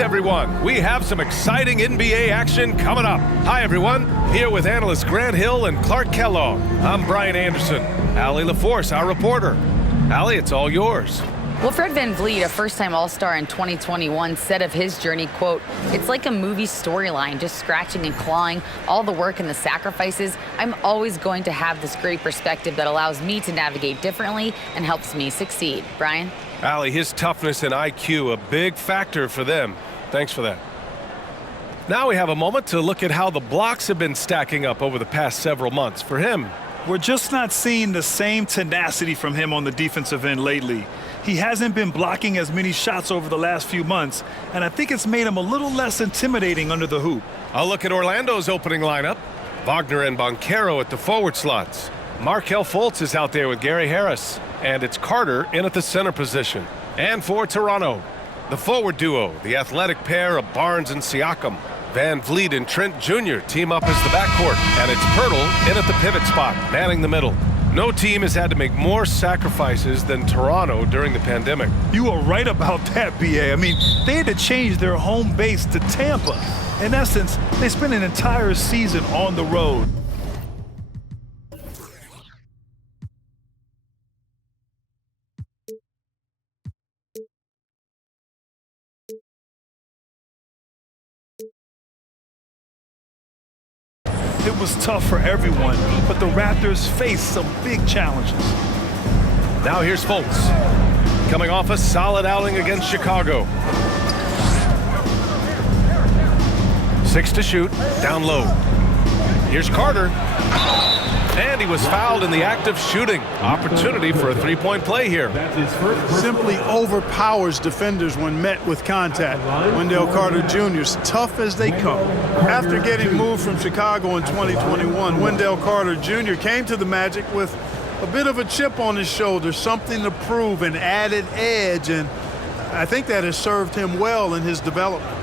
everyone. We have some exciting NBA action coming up. Hi, everyone. Here with analysts Grant Hill and Clark Kellogg. I'm Brian Anderson. Allie LaForce, our reporter. Allie, it's all yours. Well, Fred VanVleet, a first-time All-Star in 2021, said of his journey, quote, "It's like a movie storyline, just scratching and clawing, all the work and the sacrifices. I'm always going to have this great perspective that allows me to navigate differently and helps me succeed." Brian? Allie, his toughness and IQ, a big factor for them. Thanks for that. Now we have a moment to look at how the blocks have been stacking up over the past several months for him. We're just not seeing the same tenacity from him on the defensive end lately. He hasn't been blocking as many shots over the last few months, and I think it's made him a little less intimidating under the hoop. I'll look at Orlando's opening lineup. Wagner and Banchero at the forward slots. Markelle Fultz is out there with Gary Harris, and it's Carter in at the center position. And for Toronto, the forward duo, the athletic pair of Barnes and Siakam. VanVleet and Trent Jr. team up as the backcourt, and it's Pirtle in at the pivot spot, manning the middle. No team has had to make more sacrifices than Toronto during the pandemic. You are right about that, BA. I mean, they had to change their home base to Tampa. In essence, they spent an entire season on the road. It was tough for everyone, but the Raptors faced some big challenges. Now here's Fultz, coming off a solid outing against Chicago. 6 to shoot, down low. Here's Carter, and he was fouled in the act of shooting. Opportunity for a three-point play here. Simply overpowers defenders when met with contact. Wendell Carter Jr. is tough as they come. After getting moved from Chicago in 2021, Wendell Carter Jr. came to the Magic with a bit of a chip on his shoulder, something to prove, an added edge, and I think that has served him well in his development.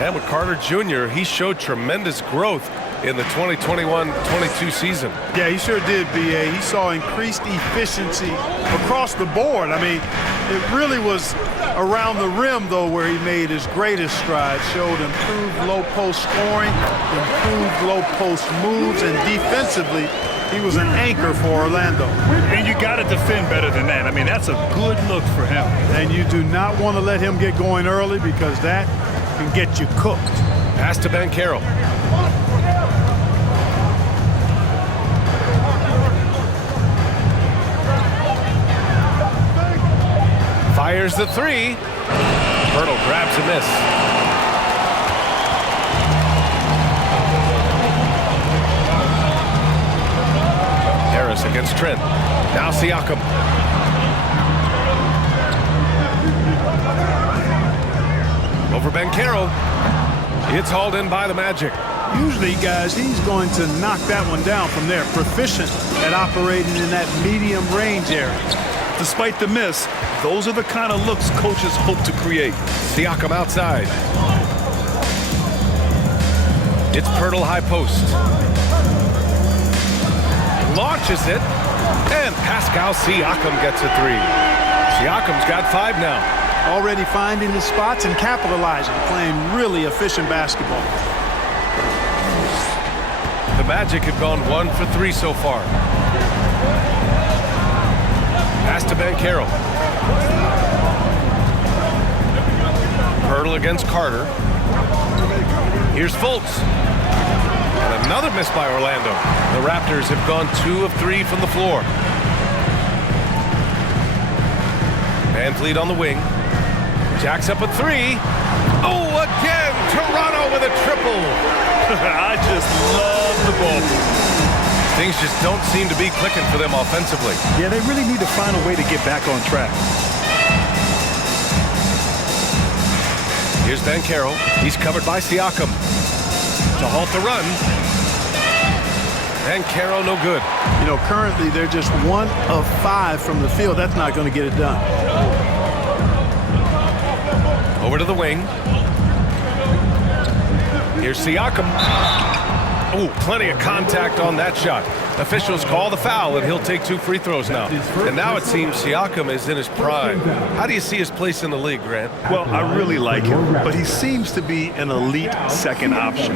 And with Carter Jr., he showed tremendous growth in the 2021-22 season. Yeah, he sure did, BA. He saw increased efficiency across the board. I mean, it really was around the rim, though, where he made his greatest strides. Showed improved low-post scoring, improved low-post moves, and defensively, he was an anchor for Orlando. And you got to defend better than that. I mean, that's a good look for him. And you do not want to let him get going early because that can get you cooked. Pass to Banchero. Fires the three. Pirtle grabs a miss. Harris against Trent. Now Siakam. Over Banchero. It's hauled in by the Magic. Usually, guys, he's going to knock that one down from there. Proficient at operating in that medium range area. Despite the miss, those are the kind of looks coaches hope to create. Siakam outside. It's Pirtle high post. Launches it. And Pascal Siakam gets a three. Siakam's got 5 now. Already finding his spots and capitalizing, playing really efficient basketball. The Magic have gone 1 for 3 so far. Pass to Banchero. Pirtle against Carter. Here's Fultz. And another miss by Orlando. The Raptors have gone 2 of 3 from the floor. VanVleet on the wing. Jacks up a 3. Oh, again! Toronto with a triple. I just love the ball. Things just don't seem to be clicking for them offensively. Yeah, they really need to find a way to get back on track. Here's Banchero. He's covered by Siakam. To halt the run. Banchero no good. You know, currently they're just 1 of 5 from the field. That's not going to get it done. Over to the wing. Here's Siakam. Ooh, plenty of contact on that shot. Officials call the foul, and he'll take 2 free throws now. And now it seems Siakam is in his prime. How do you see his place in the league, Grant? Well, I really like him, but he seems to be an elite second option.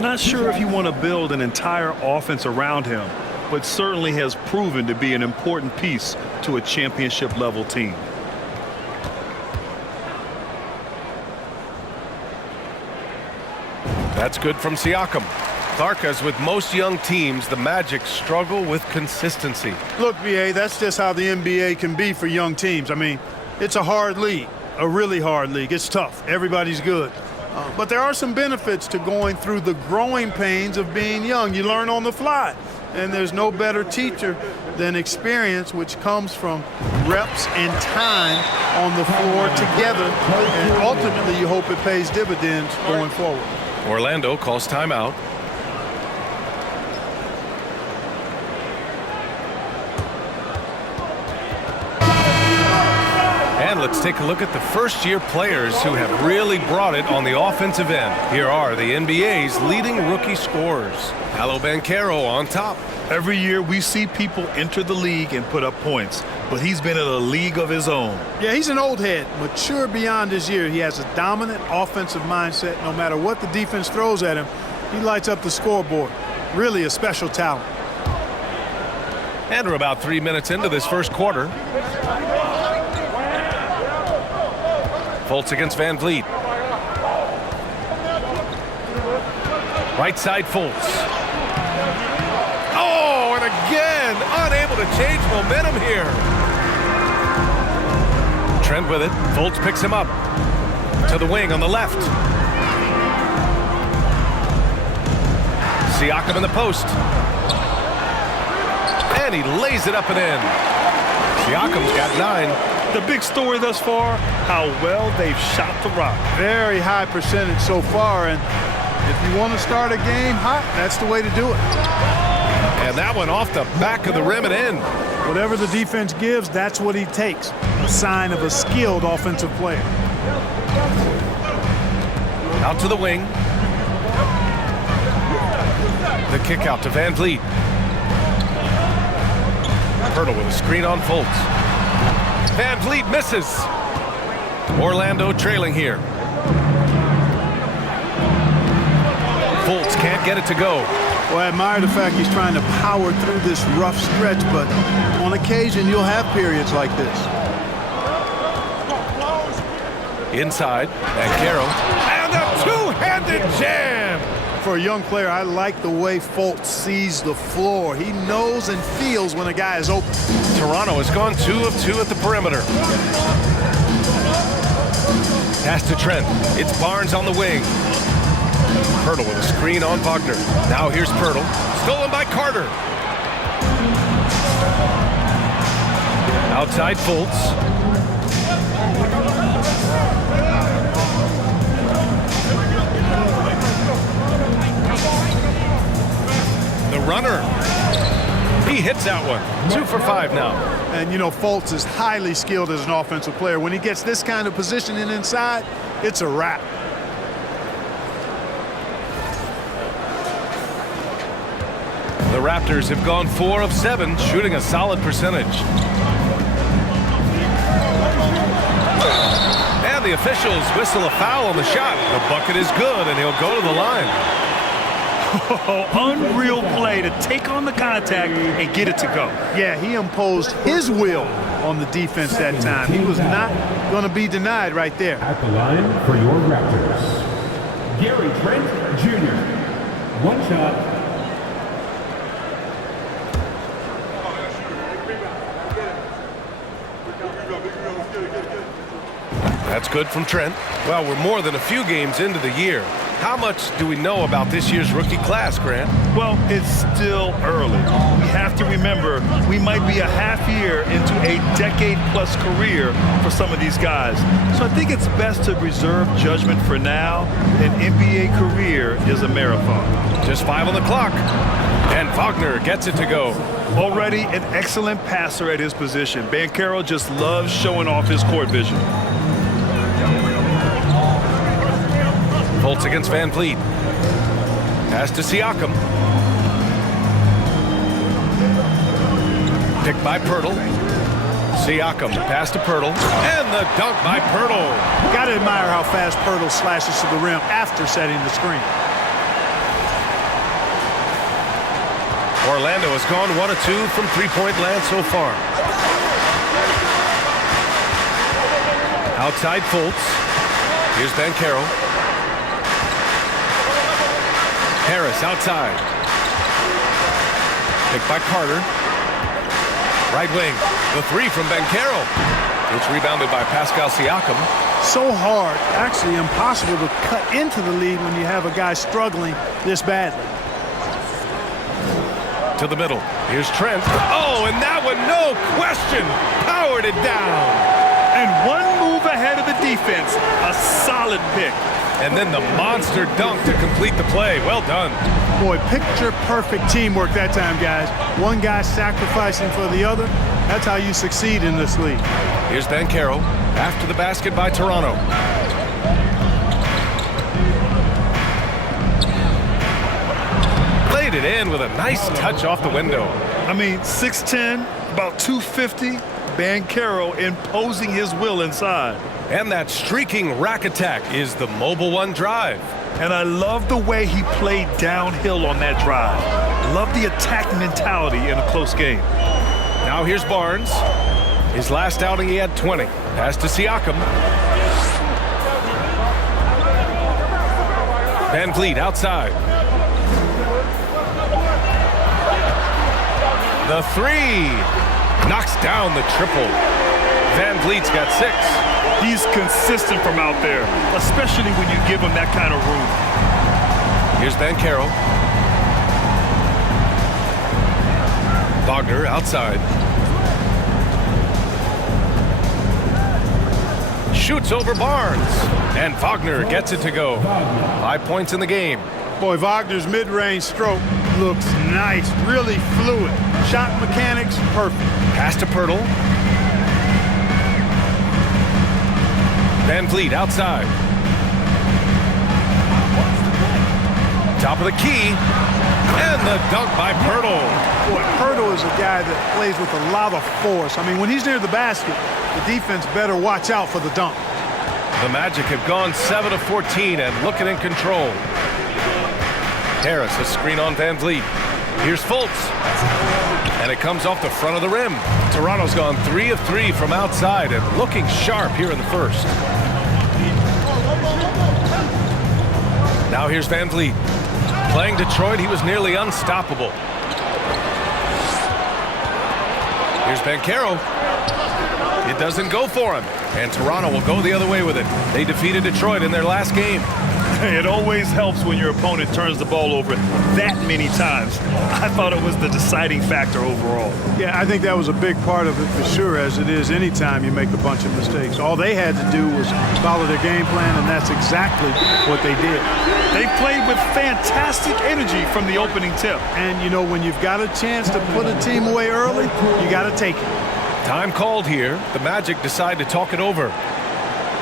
Not sure if you want to build an entire offense around him, but certainly has proven to be an important piece to a championship-level team. That's good from Siakam. Clark, as with most young teams, the Magic struggle with consistency. Look, BA, that's just how the NBA can be for young teams. I mean, it's a hard league, a really hard league. It's tough. Everybody's good. But there are some benefits to going through the growing pains of being young. You learn on the fly. And there's no better teacher than experience, which comes from reps and time on the floor together. And ultimately, you hope it pays dividends going forward. Orlando calls timeout. And let's take a look at the first-year players who have really brought it on the offensive end. Here are the NBA's leading rookie scorers. Paolo Banchero on top. Every year we see people enter the league and put up points, but he's been in a league of his own. Yeah, he's an old head, mature beyond his year. He has a dominant offensive mindset. No matter what the defense throws at him, he lights up the scoreboard. Really a special talent. And we're about 3 minutes into this first quarter. Fultz against Van Vliet. Right side Fultz. Oh, and again, unable to change momentum here. Trent with it. Fultz picks him up. To the wing on the left. Siakam in the post. And he lays it up and in. Siakam's got 9. The big story thus far, how well they've shot the rock. Very high percentage so far, and if you want to start a game hot, that's the way to do it. And that one off the back of the rim and in. Whatever the defense gives, that's what he takes. A sign of a skilled offensive player. Out to the wing. The kick out to Van Vliet. Hurdle with a screen on Fultz. Van Vliet misses. Orlando trailing here. Fultz can't get it to go. Well, I admire the fact he's trying to power through this rough stretch, but on occasion you'll have periods like this. Inside, Banchero. And a two-handed jam! For a young player, I like the way Fultz sees the floor. He knows and feels when a guy is open. Toronto has gone 2 of 2 at the perimeter. Pass to Trent. It's Barnes on the wing. Pirtle with a screen on Wagner. Now here's Pirtle. Stolen by Carter. Outside Fultz. The runner. He hits that one. 2 for 5 now. And, you know, Fultz is highly skilled as an offensive player. When he gets this kind of positioning inside, it's a wrap. The Raptors have gone 4 of 7, shooting a solid percentage. And the officials whistle a foul on the shot. The bucket is good, and he'll go to the line. Oh, unreal play to take on the contact and get it to go. Yeah, he imposed his will on the defense that time. He was not going to be denied right there. At the line for your Raptors, Gary Trent Jr. One shot. That's good from Trent. Well, we're more than a few games into the year. How much do we know about this year's rookie class, Grant? Well, it's still early. We have to remember we might be a half year into a decade-plus career for some of these guys. So I think it's best to reserve judgment for now. An NBA career is a marathon. Just 5 on the clock. And Wagner gets it to go. Already an excellent passer at his position. Banchero just loves showing off his court vision. Fultz against Van Vliet. Pass to Siakam. Picked by Pirtle. Siakam, pass to Pirtle, and the dunk by Pirtle. Got to admire how fast Pirtle slashes to the rim after setting the screen. Orlando has gone 1 of 2 from three-point land so far. Outside Fultz. Here's Banchero. Harris outside. Picked by Carter. Right wing. The three from Banchero. It's rebounded by Pascal Siakam. So hard, actually impossible to cut into the lead when you have a guy struggling this badly. To the middle. Here's Trent. Oh, and that one, no question, powered it down. And one move ahead of the defense. A solid pick. And then the monster dunk to complete the play. Well done. Boy, picture-perfect teamwork that time, guys. One guy sacrificing for the other. That's how you succeed in this league. Here's Banchero after the basket by Toronto. Laid it in with a nice touch off the window. I mean, 6'10", about 250. Banchero imposing his will inside. And that streaking rack attack is the Mobile One drive. And I love the way he played downhill on that drive. Love the attack mentality in a close game. Now here's Barnes. His last outing he had 20. Pass to Siakam. Van Vliet outside. The three. Knocks down the triple. Van Vliet's got 6. He's consistent from out there, especially when you give him that kind of room. Here's Banchero. Wagner outside. Shoots over Barnes. And Wagner gets it to go. 5 points in the game. Boy, Wagner's mid-range stroke looks nice, really fluid. Shot mechanics, perfect. Pass to Pirtle. Van Vliet outside. Top of the key. And the dunk by Pirtle. Boy, Pirtle is a guy that plays with a lot of force. I mean, when he's near the basket, the defense better watch out for the dunk. The Magic have gone 7 of 14 and looking in control. Harris, a screen on Van Vliet. Here's Fultz. And it comes off the front of the rim. Toronto's gone 3 of 3 from outside and looking sharp here in the first. Now here's Van Vliet. Playing Detroit, he was nearly unstoppable. Here's Banchero. It doesn't go for him. And Toronto will go the other way with it. They defeated Detroit in their last game. It always helps when your opponent turns the ball over that many times. I thought it was the deciding factor overall. Yeah, I think that was a big part of it for sure, as it is anytime you make a bunch of mistakes. All they had to do was follow their game plan, and that's exactly what they did. They played with fantastic energy from the opening tip. And, you know, when you've got a chance to put a team away early, you got to take it. Time called here. The Magic decide to talk it over.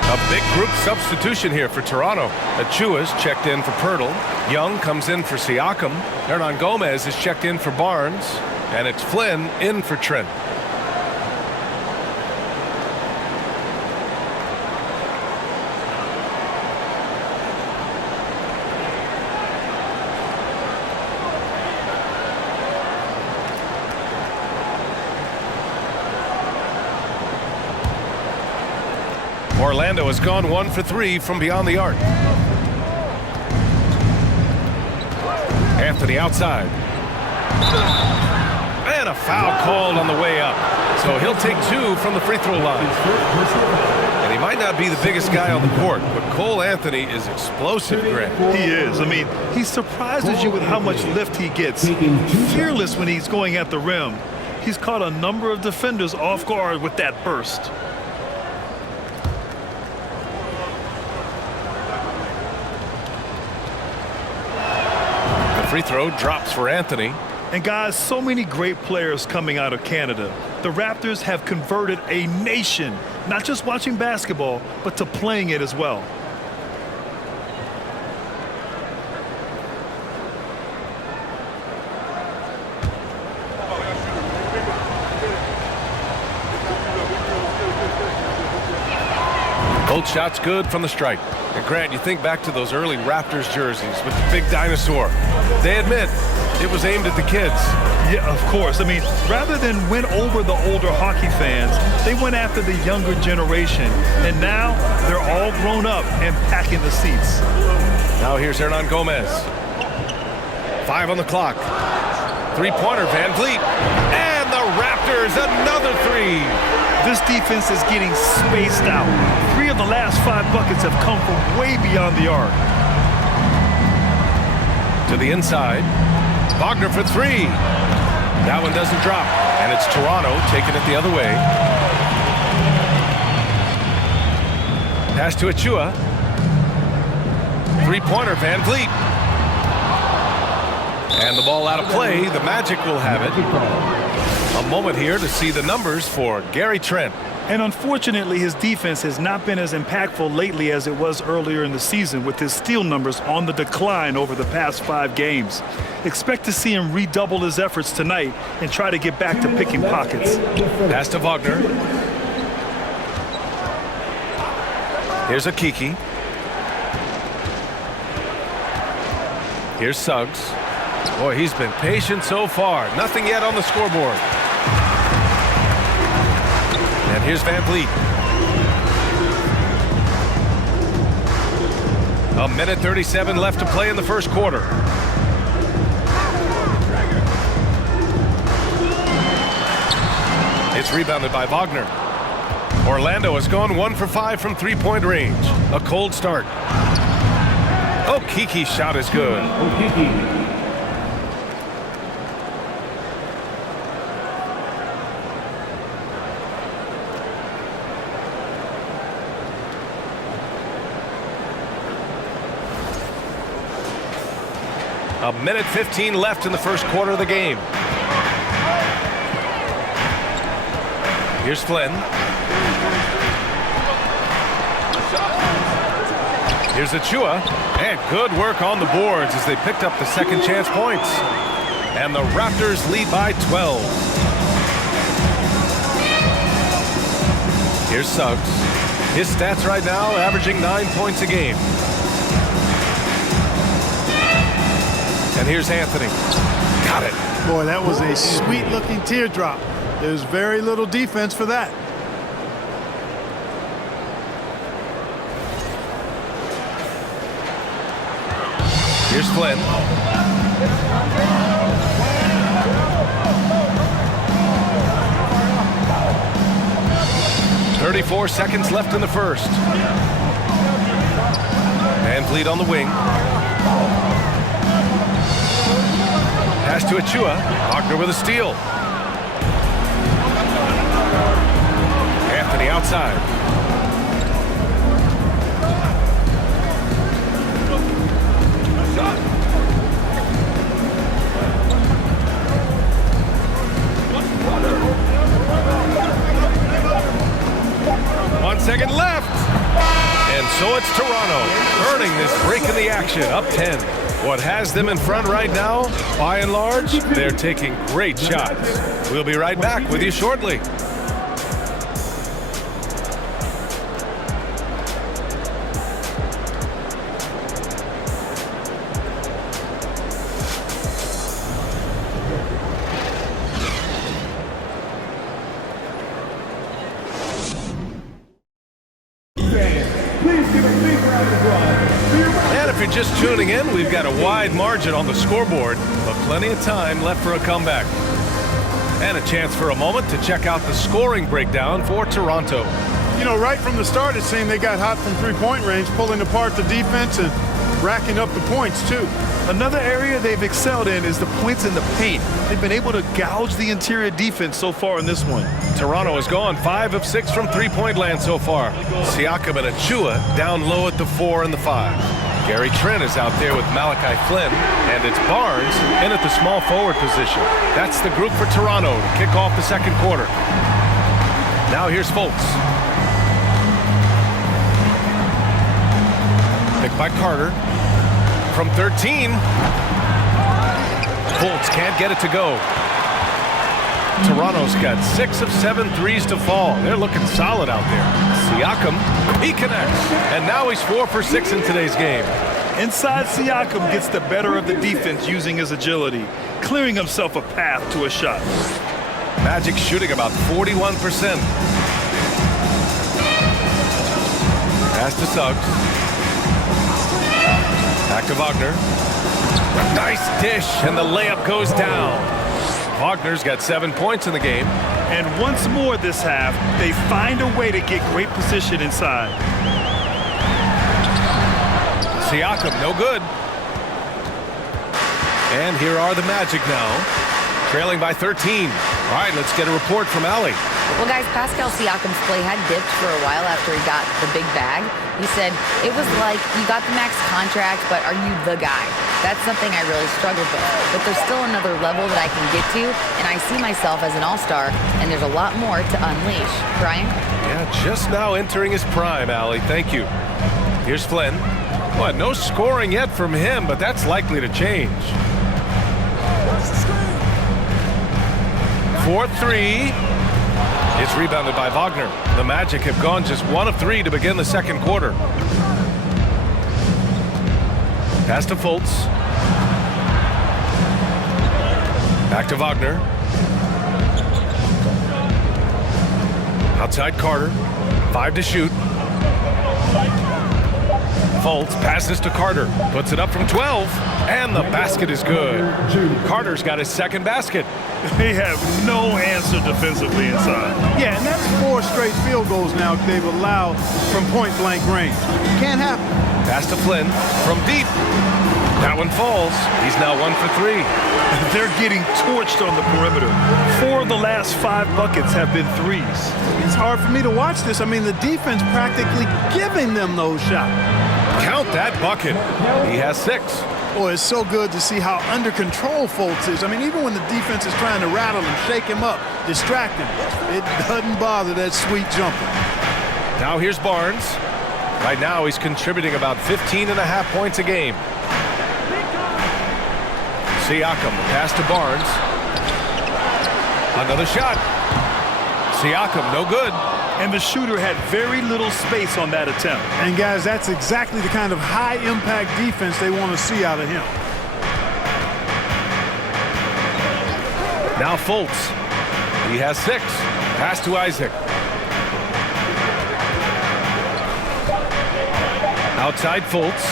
A big group substitution here for Toronto. Achua's checked in for Pirtle. Young comes in for Siakam. Hernan Gomez is checked in for Barnes. And it's Flynn in for Trent. Orlando has gone 1 for 3 from beyond the arc. Anthony outside. And a foul called on the way up. So he'll take 2 from the free throw line. And he might not be the biggest guy on the court, but Cole Anthony is explosive, Greg. He is. I mean, he surprises you with how much lift he gets. Fearless when he's going at the rim. He's caught a number of defenders off guard with that burst. Free throw drops for Anthony. And guys, so many great players coming out of Canada. The Raptors have converted a nation, not just watching basketball, but to playing it as well. Both shots good from the strike. And Grant, you think back to those early Raptors jerseys with the big dinosaur. They admit it was aimed at the kids. Yeah, of course. I mean, rather than win over the older hockey fans, they went after the younger generation. And now they're all grown up and packing the seats. Now here's Hernan Gomez. 5 on the clock. Three-pointer, Van Vliet. And the Raptors, another three. This defense is getting spaced out. 3 of the last 5 buckets have come from way beyond the arc. To the inside. Wagner for 3. That one doesn't drop. And it's Toronto taking it the other way. Pass to Achua. Three-pointer, Van Vliet. And the ball out of play. The Magic will have it. A moment here to see the numbers for Gary Trent. And unfortunately, his defense has not been as impactful lately as it was earlier in the season, with his steal numbers on the decline over the past 5 games. Expect to see him redouble his efforts tonight and try to get back to picking pockets. Pass to Wagner. Here's Akiki. Here's Suggs. Boy, he's been patient so far. Nothing yet on the scoreboard. And here's Van Vliet. A minute 37 left to play in the first quarter. It's rebounded by Wagner. Orlando has gone 1 for 5 from three-point range. A cold start. Okiki's shot is good. A minute 15 left in the first quarter of the game. Here's Flynn. Here's Achua. And good work on the boards as they picked up the second chance points. And the Raptors lead by 12. Here's Suggs. His stats right now averaging 9 points a game. And here's Anthony. Got it. Boy, that was a sweet-looking teardrop. There's very little defense for that. Here's Flynn. .34 seconds left in the first. Van Vliet on the wing. Pass to Achua. Wagner with a steal. Anthony outside. One second left. And so it's Toronto earning this break in the action, up 10. What has them in front right now, by and large, they're taking great shots. We'll be right back with you shortly. And if you're just tuning in, we've got a wide margin on the scoreboard, but plenty of time left for a comeback. And a chance for a moment to check out the scoring breakdown for Toronto. You know, right from the start, it seemed they got hot from three-point range, pulling apart the defense and racking up the points, too. Another area they've excelled in is the points in the paint. They've been able to gouge the interior defense so far in this one. Toronto has gone 5 of 6 from three-point land so far. Siakam and Achua down low at the 4 and the 5. Gary Trent is out there with Malachi Flynn, and it's Barnes in at the small forward position. That's the group for Toronto to kick off the second quarter. Now here's Fultz. Picked by Carter. From 13. Fultz can't get it to go. Toronto's got 6 of 7 threes to fall. They're looking solid out there. Siakam, he connects. And now he's 4 for 6 in today's game. Inside, Siakam gets the better of the defense using his agility, clearing himself a path to a shot. Magic shooting about 41%. Pass to Suggs. Back to Wagner. Nice dish, and the layup goes down. Wagner's got 7 points in the game. And once more this half, they find a way to get great position inside. Siakam, no good. And here are the Magic now, trailing by 13. All right, let's get a report from Allie. Well, guys, Pascal Siakam's play had dipped for a while after he got the big bag. He said, it was like, you got the max contract, but are you the guy? That's something I really struggled with. But there's still another level that I can get to, and I see myself as an all-star, and there's a lot more to unleash. Brian? Yeah, just now entering his prime, Allie. Thank you. Here's Flynn. Well, no scoring yet from him, but that's likely to change. 4-3. It's rebounded by Wagner. The Magic have gone just 1 of 3 to begin the second quarter. Pass to Fultz. Back to Wagner. Outside Carter. 5 to shoot. Fultz passes to Carter. Puts it up from 12. And the basket is good. Carter's got his second basket. They have no answer defensively inside. Yeah, and that's 4 straight field goals now they've allowed from point-blank range. Can't happen. Pass to Flynn from deep. That one falls. He's now 1 for 3. They're getting torched on the perimeter. 4 of the last 5 buckets have been threes. It's hard for me to watch this. I mean, the defense practically giving them those shots. Count that bucket. He has 6. Boy, it's so good to see how under control Fultz is. I mean, even when the defense is trying to rattle him, shake him up, distract him, it doesn't bother that sweet jumper. Now here's Barnes. Right now he's contributing about 15.5 points a game. Siakam, pass to Barnes. Another shot. Siakam, no good. And the shooter had very little space on that attempt. And guys, that's exactly the kind of high-impact defense they want to see out of him. Now Fultz. He has 6. Pass to Isaac. Outside Fultz.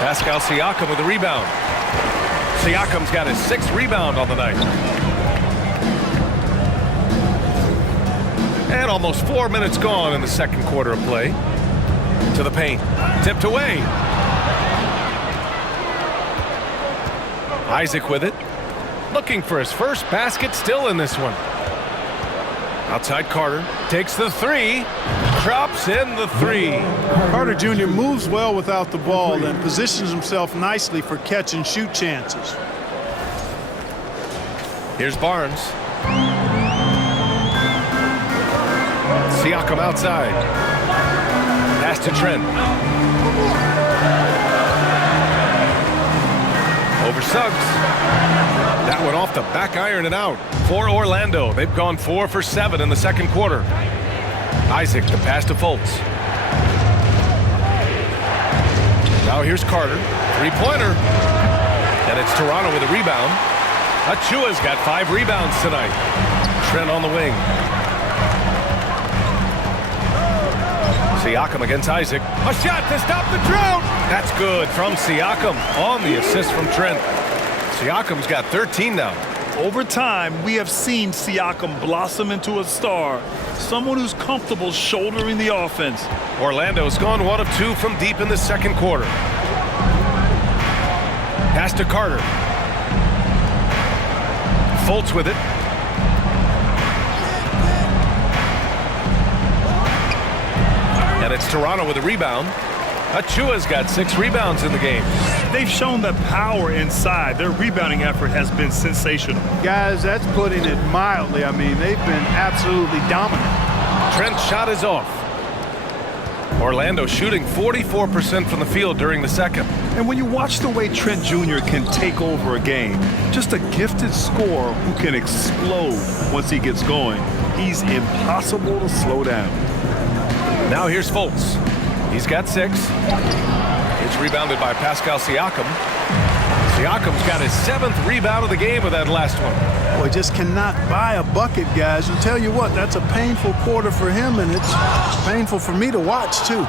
Pascal Siakam with a rebound. Siakam's got his 6th rebound on the night. And almost 4 minutes gone in the second quarter of play. To the paint. Tipped away. Isaac with it. Looking for his first basket still in this one. Outside Carter. Takes the 3. Drops in the 3. Carter Jr. moves well without the ball and positions himself nicely for catch and shoot chances. Here's Barnes. Siakam outside. Pass to Trent. Over Suggs. That one off the back iron and out. For Orlando, they've gone 4 for 7 in the second quarter. Isaac, the pass to Fultz. Now here's Carter. 3-pointer. And it's Toronto with a rebound. Achua's got 5 rebounds tonight. Trent on the wing. Siakam against Isaac. A shot to stop the drought. That's good from Siakam on the assist from Trent. Siakam's got 13 now. Over time, we have seen Siakam blossom into a star, someone who's comfortable shouldering the offense. Orlando's gone 1 of 2 from deep in the second quarter. Pass to Carter. Fultz with it. And it's Toronto with a rebound. Achua's got 6 rebounds in the game. They've shown the power inside. Their rebounding effort has been sensational. Guys, that's putting it mildly. I mean, they've been absolutely dominant. Trent's shot is off. Orlando shooting 44% from the field during the second. And when you watch the way Trent Jr. can take over a game, just a gifted scorer who can explode once he gets going, he's impossible to slow down. Now here's Fultz. He's got 6. It's rebounded by Pascal Siakam. Siakam's got his 7th rebound of the game with that last one. Boy, just cannot buy a bucket, guys. And tell you what, that's a painful quarter for him, and it's painful for me to watch, too.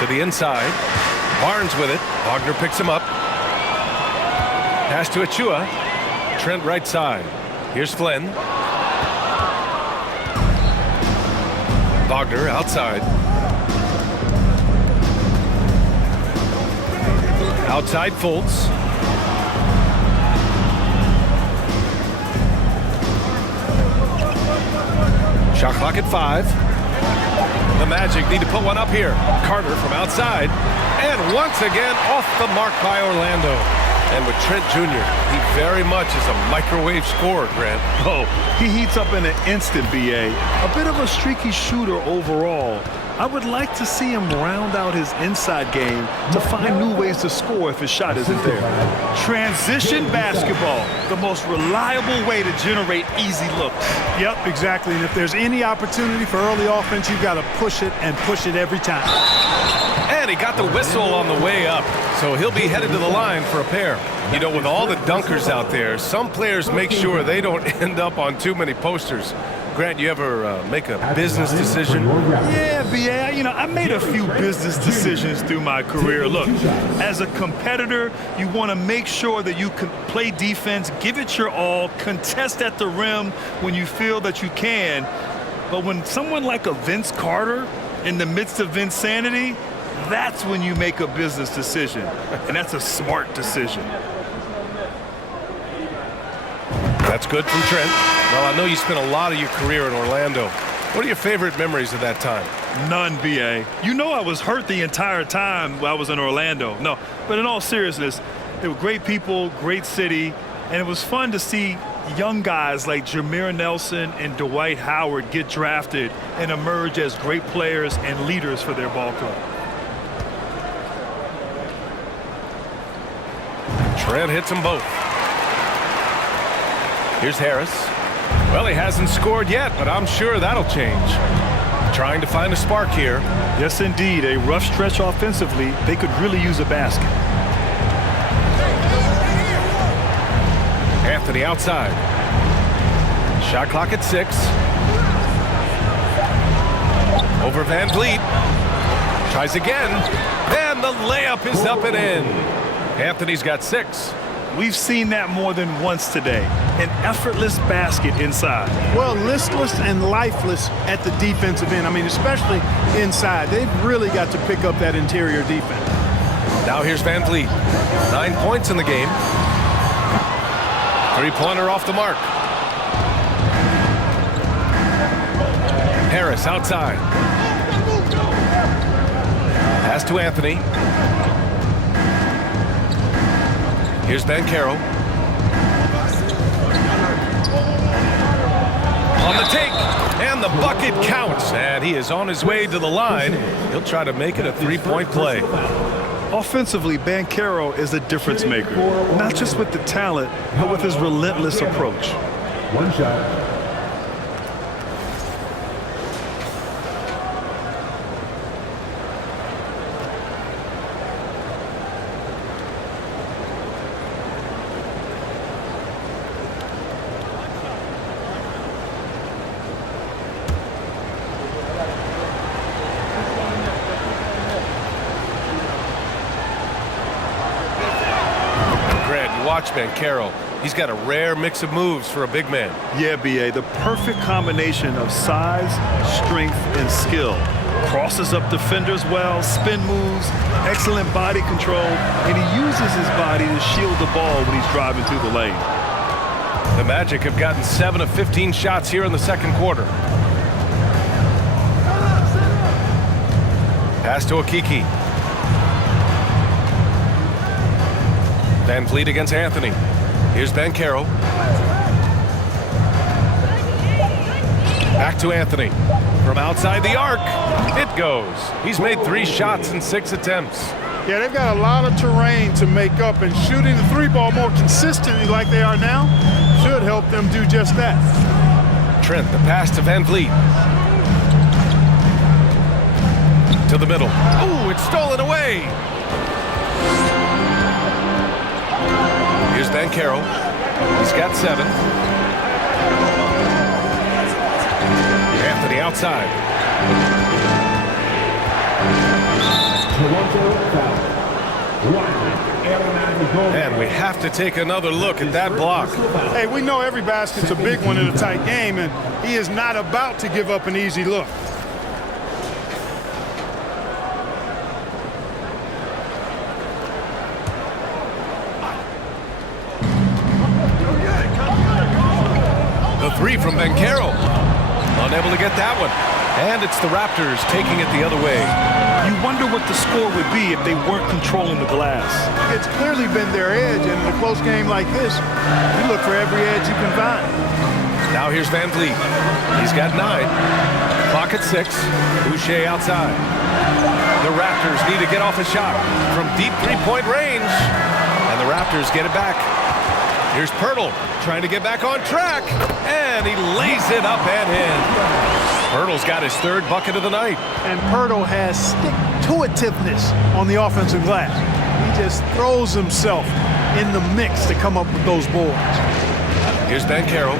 To the inside. Barnes with it. Wagner picks him up. Pass to Achua. Trent right side. Here's Flynn. Wagner outside. Outside Fultz. Shot clock at 5. The Magic need to put one up here. Carter from outside. And once again off the mark by Orlando. And with Trent Jr., he very much is a microwave scorer, Grant. Oh, he heats up in an instant, BA. A bit of a streaky shooter overall. I would like to see him round out his inside game to find new ways to score if his shot isn't there. Transition basketball, the most reliable way to generate easy looks. Yep, exactly. And if there's any opportunity for early offense, you've got to push it and push it every time. And he got the whistle on the way up, so he'll be headed to the line for a pair. You know, with all the dunkers out there, some players make sure they don't end up on too many posters. Grant, you ever make a business decision? Yeah, BA, you know, I made a few business decisions through my career. Look, as a competitor, you want to make sure that you can play defense, give it your all, contest at the rim when you feel that you can. But when someone like a Vince Carter in the midst of insanity, that's when you make a business decision. And that's a smart decision. That's good from Trent. Well, I know you spent a lot of your career in Orlando. What are your favorite memories of that time? None, BA. You know I was hurt the entire time while I was in Orlando. No, but in all seriousness, they were great people, great city, and it was fun to see young guys like Jameer Nelson and Dwight Howard get drafted and emerge as great players and leaders for their ball club. Trent hits them both. Here's Harris. Well, he hasn't scored yet, but I'm sure that'll change. Trying to find a spark here. Yes, indeed. A rough stretch offensively. They could really use a basket. Anthony outside. Shot clock at 6. Over Van Vliet. Tries again. And the layup is up and in. Anthony's got 6. We've seen that more than once today. An effortless basket inside. Well, listless and lifeless at the defensive end. I mean, especially inside. They've really got to pick up that interior defense. Now here's Van Vliet. 9 points in the game. 3-pointer off the mark. Harris outside. Pass to Anthony. Here's Banchero. On the take, and the bucket counts. And he is on his way to the line. He'll try to make it a 3-point play. Offensively, Banchero is a difference maker. Not just with the talent, but with his relentless approach. One shot. Watch Banchero. He's got a rare mix of moves for a big man. Yeah, BA, the perfect combination of size, strength, and skill. Crosses up defenders well, spin moves, excellent body control, and he uses his body to shield the ball when he's driving through the lane. The Magic have gotten 7 of 15 shots here in the second quarter. Pass to Okiki. Van Vliet against Anthony. Here's Banchero. Back to Anthony. From outside the arc, it goes. He's made 3 shots in 6 attempts. Yeah, they've got a lot of terrain to make up, and shooting the 3-ball more consistently like they are now should help them do just that. Trent, the pass to Van Vliet. To the middle. Ooh, it's stolen away. Here's Banchero. He's got 7. Anthony outside. And we have to take another look at that block. Hey, we know every basket's a big one in a tight game, and he is not about to give up an easy look. The 3 from Banchero. Unable to get that one. And it's the Raptors taking it the other way. You wonder what the score would be if they weren't controlling the glass. It's clearly been their edge, and in a close game like this, you look for every edge you can find. Now here's Van Vliet. He's got 9. Clock at 6. Boucher outside. The Raptors need to get off a shot from deep 3-point range. And the Raptors get it back. Here's Pirtle trying to get back on track. And he lays it up and in. Pirtle's got his 3rd bucket of the night. And Pirtle has stick-to-itiveness on the offensive glass. He just throws himself in the mix to come up with those boards. Here's Banchero.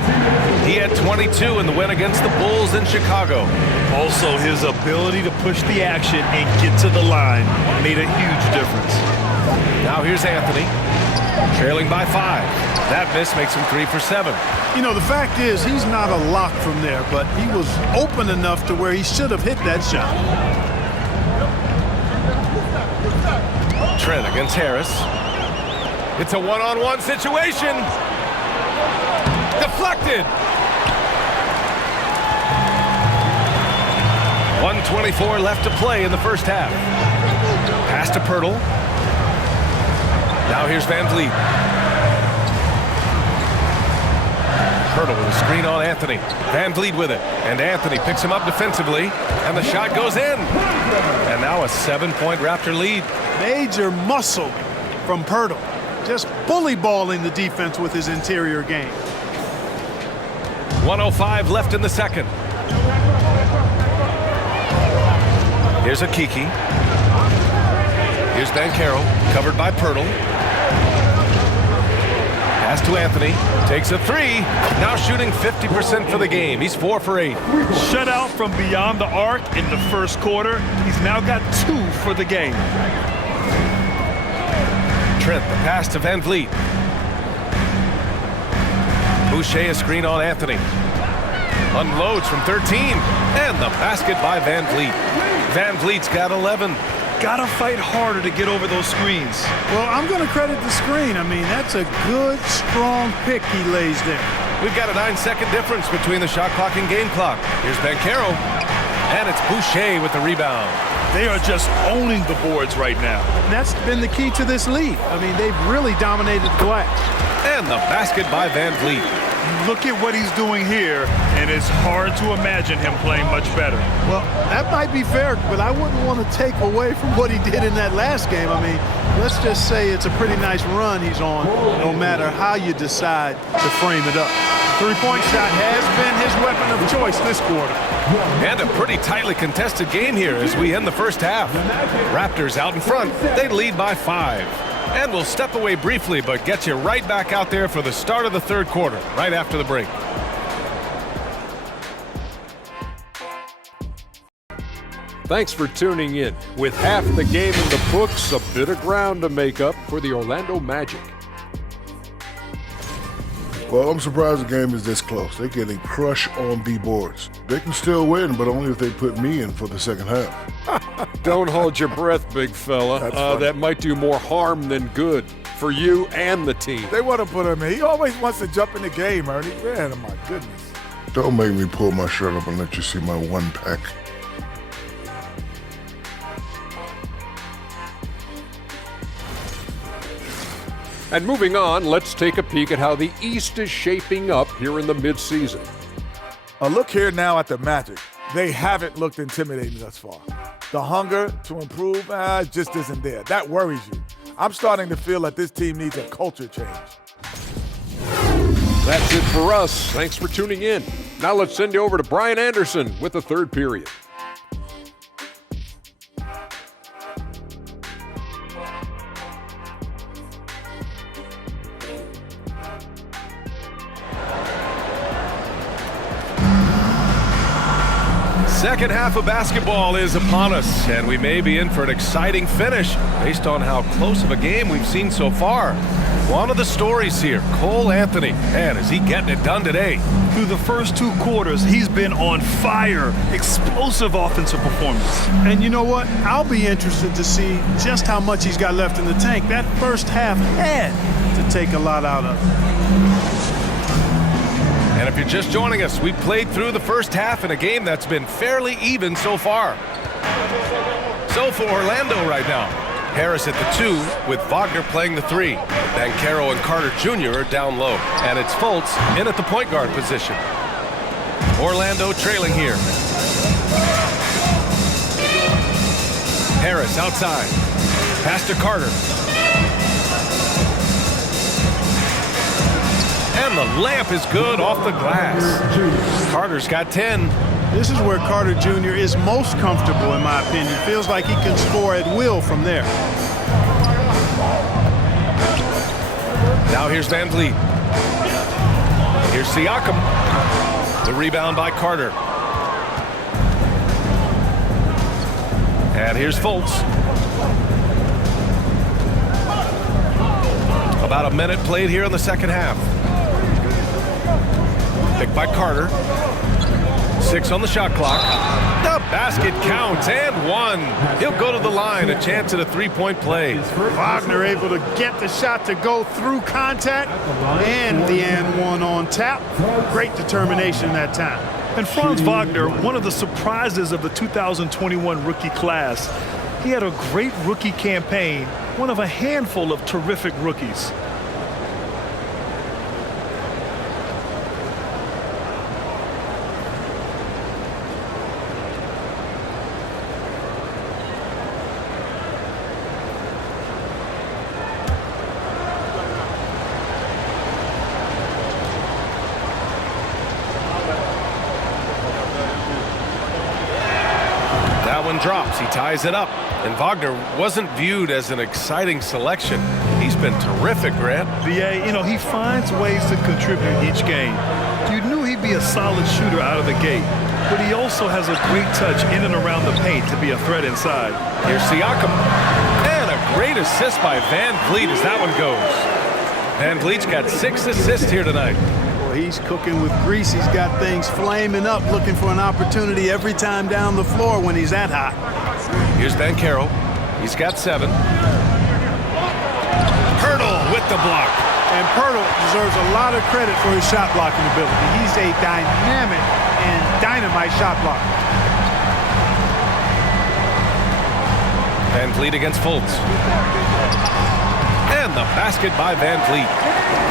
He had 22 in the win against the Bulls in Chicago. Also, his ability to push the action and get to the line made a huge difference. Now here's Anthony, trailing by 5. That miss makes him 3 for 7. You know, the fact is he's not a lock from there, but he was open enough to where he should have hit that shot. Trent against Harris. It's a one-on-one situation. Deflected. 1:24 left to play in the first half. Pass to Pirtle. Now here's Van Vliet. Pirtle with a screen on Anthony. Van Vliet with it. And Anthony picks him up defensively. And the shot goes in. And now a 7-point Raptor lead. Major muscle from Pirtle. Just bully balling the defense with his interior game. 1:05 left in the second. Here's a Kiki. Here's Banchero, covered by Pirtle. Pass to Anthony, takes a 3. Now shooting 50% for the game. He's 4 for 8. Shut out from beyond the arc in the first quarter. He's now got 2 for the game. Trent, the pass to Van Vliet. Boucher a screen on Anthony. Unloads from 13. And the basket by Van Vliet. Van Vliet's got 11. Gotta fight harder to get over those screens. Well, I'm going to credit the screen. I mean, that's a good, strong pick he lays there. We've got a 9-second difference between the shot clock and game clock. Here's Banchero. And it's Boucher with the rebound. They are just owning the boards right now. And that's been the key to this lead. I mean, they've really dominated the glass. And the basket by Van Vliet. Look at what he's doing here, and it's hard to imagine him playing much better. Well, that might be fair, but I wouldn't want to take away from what he did in that last game. I mean, let's just say it's a pretty nice run he's on, no matter how you decide to frame it up. Three-point shot has been his weapon of choice this quarter. And a pretty tightly contested game here as we end the first half. Raptors out in front. They lead by 5. And we'll step away briefly, but get you right back out there for the start of the third quarter, right after the break. Thanks for tuning in. With half the game in the books, a bit of ground to make up for the Orlando Magic. Well, I'm surprised the game is this close. They're getting crushed on the boards. They can still win, but only if they put me in for the second half. Don't hold your breath, big fella. That might do more harm than good for you and the team. They want to put him in. He always wants to jump in the game, Ernie. Man, oh my goodness. Don't make me pull my shirt up and let you see my one pack. And moving on, let's take a peek at how the East is shaping up here in the midseason. A look here now at the Magic. They haven't looked intimidating thus far. The hunger to improve just isn't there. That worries you. I'm starting to feel that this team needs a culture change. That's it for us. Thanks for tuning in. Now let's send you over to Brian Anderson with the third period. Second half of basketball is upon us, and we may be in for an exciting finish based on how close of a game we've seen so far. One of the stories here, Cole Anthony. Man, is he getting it done today? Through the first 2 quarters, he's been on fire. Explosive offensive performance. And you know what? I'll be interested to see just how much he's got left in the tank. That first half had to take a lot out of it. And if you're just joining us, we played through the first half in a game that's been fairly even so far. So for Orlando right now, Harris at the 2 with Wagner playing the 3. Banchero and Carter Jr. are down low. And it's Fultz in at the point guard position. Orlando trailing here. Harris outside. Pass to Carter. And the layup is good off the glass. Carter's got 10. This is where Carter Jr. is most comfortable, in my opinion. Feels like he can score at will from there. Now here's Van Vliet. Here's Siakam. The rebound by Carter. And here's Fultz. About a minute played here in the second half. Picked by Carter. 6 on the shot clock. The basket counts and 1. He'll go to the line, a chance at a 3-point play. Wagner able to get the shot to go through contact and the and 1 on tap. Great determination that time. And Franz Wagner, one of the surprises of the 2021 rookie class. He had a great rookie campaign, one of a handful of terrific rookies. Drops. He ties it up. And Wagner wasn't viewed as an exciting selection. He's been terrific, Grant. BA, you know, he finds ways to contribute each game. You knew he'd be a solid shooter out of the gate, but he also has a great touch in and around the paint to be a threat inside. Here's Siakam. And a great assist by Van Vliet as that one goes. Van Vliet's got 6 assists here tonight. He's cooking with grease. He's got things flaming up, looking for an opportunity every time down the floor when he's that hot. Here's Banchero. He's got 7. Pirtle with the block. And Pirtle deserves a lot of credit for his shot blocking ability. He's a dynamic and dynamite shot blocker. Van Vliet against Fultz. And the basket by Van Vliet.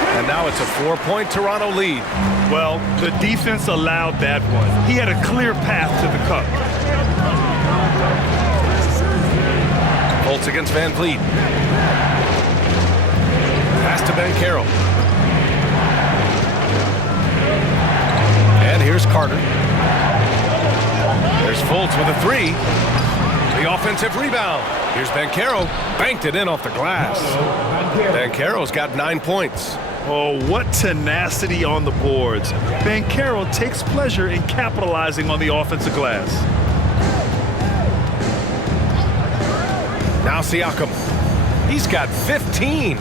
And now it's a 4-point Toronto lead. Well, the defense allowed that one. He had a clear path to the cup. Fultz against Van Vliet. Pass to Banchero. And here's Carter. There's Fultz with a 3. The offensive rebound. Here's Banchero. Banked it in off the glass. Banchero's got 9 points. Oh, what tenacity on the boards. Banchero takes pleasure in capitalizing on the offensive glass. Now Siakam. He's got 15. And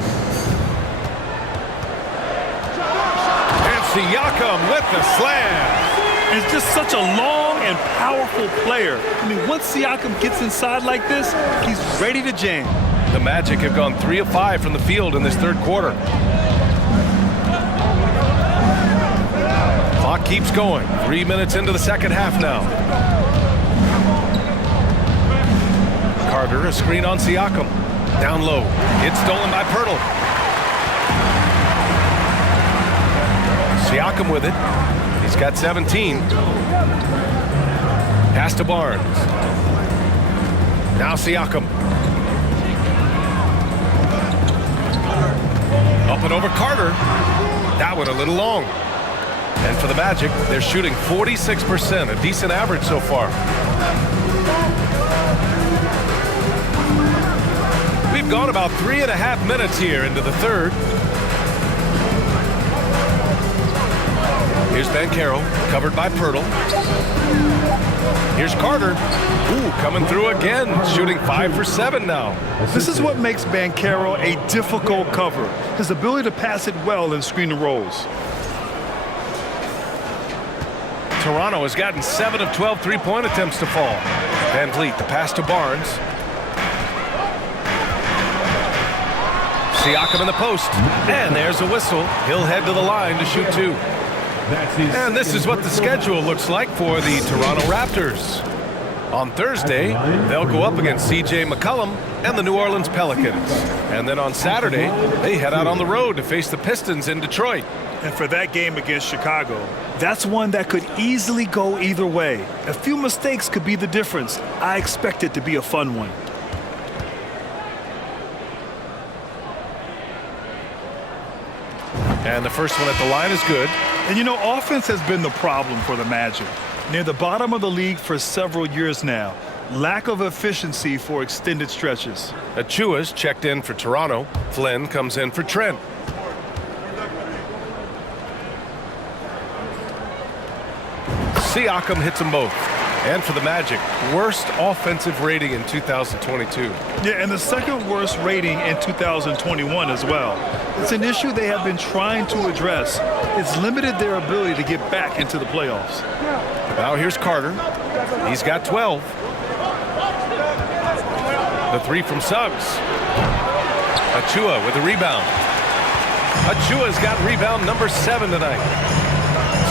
Siakam with the slam. It's just such a long and powerful player. I mean, once Siakam gets inside like this, he's ready to jam. The Magic have gone 3 of 5 from the field in this third quarter. Clock keeps going. 3 minutes into the second half now. Carter, a screen on Siakam. Down low. It's stolen by Pirtle. Siakam with it. He's got 17. Pass to Barnes. Now Siakam. Up and over Carter. That one a little long. And for the Magic, they're shooting 46%, a decent average so far. We've gone about 3.5 minutes here into the third. Here's Banchero, covered by Pirtle. Here's Carter. Ooh, coming through again, shooting 5 for 7 now. This is what makes Banchero a difficult cover. His ability to pass it well in screen and rolls. Toronto has gotten 7 of 12 three-point attempts to fall. Van Vliet, the pass to Barnes. Siakam in the post. And there's a whistle. He'll head to the line to shoot 2. And this is what the schedule looks like for the Toronto Raptors. On Thursday, they'll go up against C.J. McCollum and the New Orleans Pelicans. And then on Saturday, they head out on the road to face the Pistons in Detroit. And for that game against Chicago, that's one that could easily go either way. A few mistakes could be the difference. I expect it to be a fun one. And the first one at the line is good. And you know, offense has been the problem for the Magic. Near the bottom of the league for several years now. Lack of efficiency for extended stretches. Achua's checked in for Toronto. Flynn comes in for Trent. Siakam hits them both. And for the Magic, worst offensive rating in 2022. Yeah, and the second worst rating in 2021 as well. It's an issue they have been trying to address. It's limited their ability to get back into the playoffs. Now here's Carter. He's got 12. The 3 from Suggs. Achua with the rebound. Achua's got rebound number 7 tonight.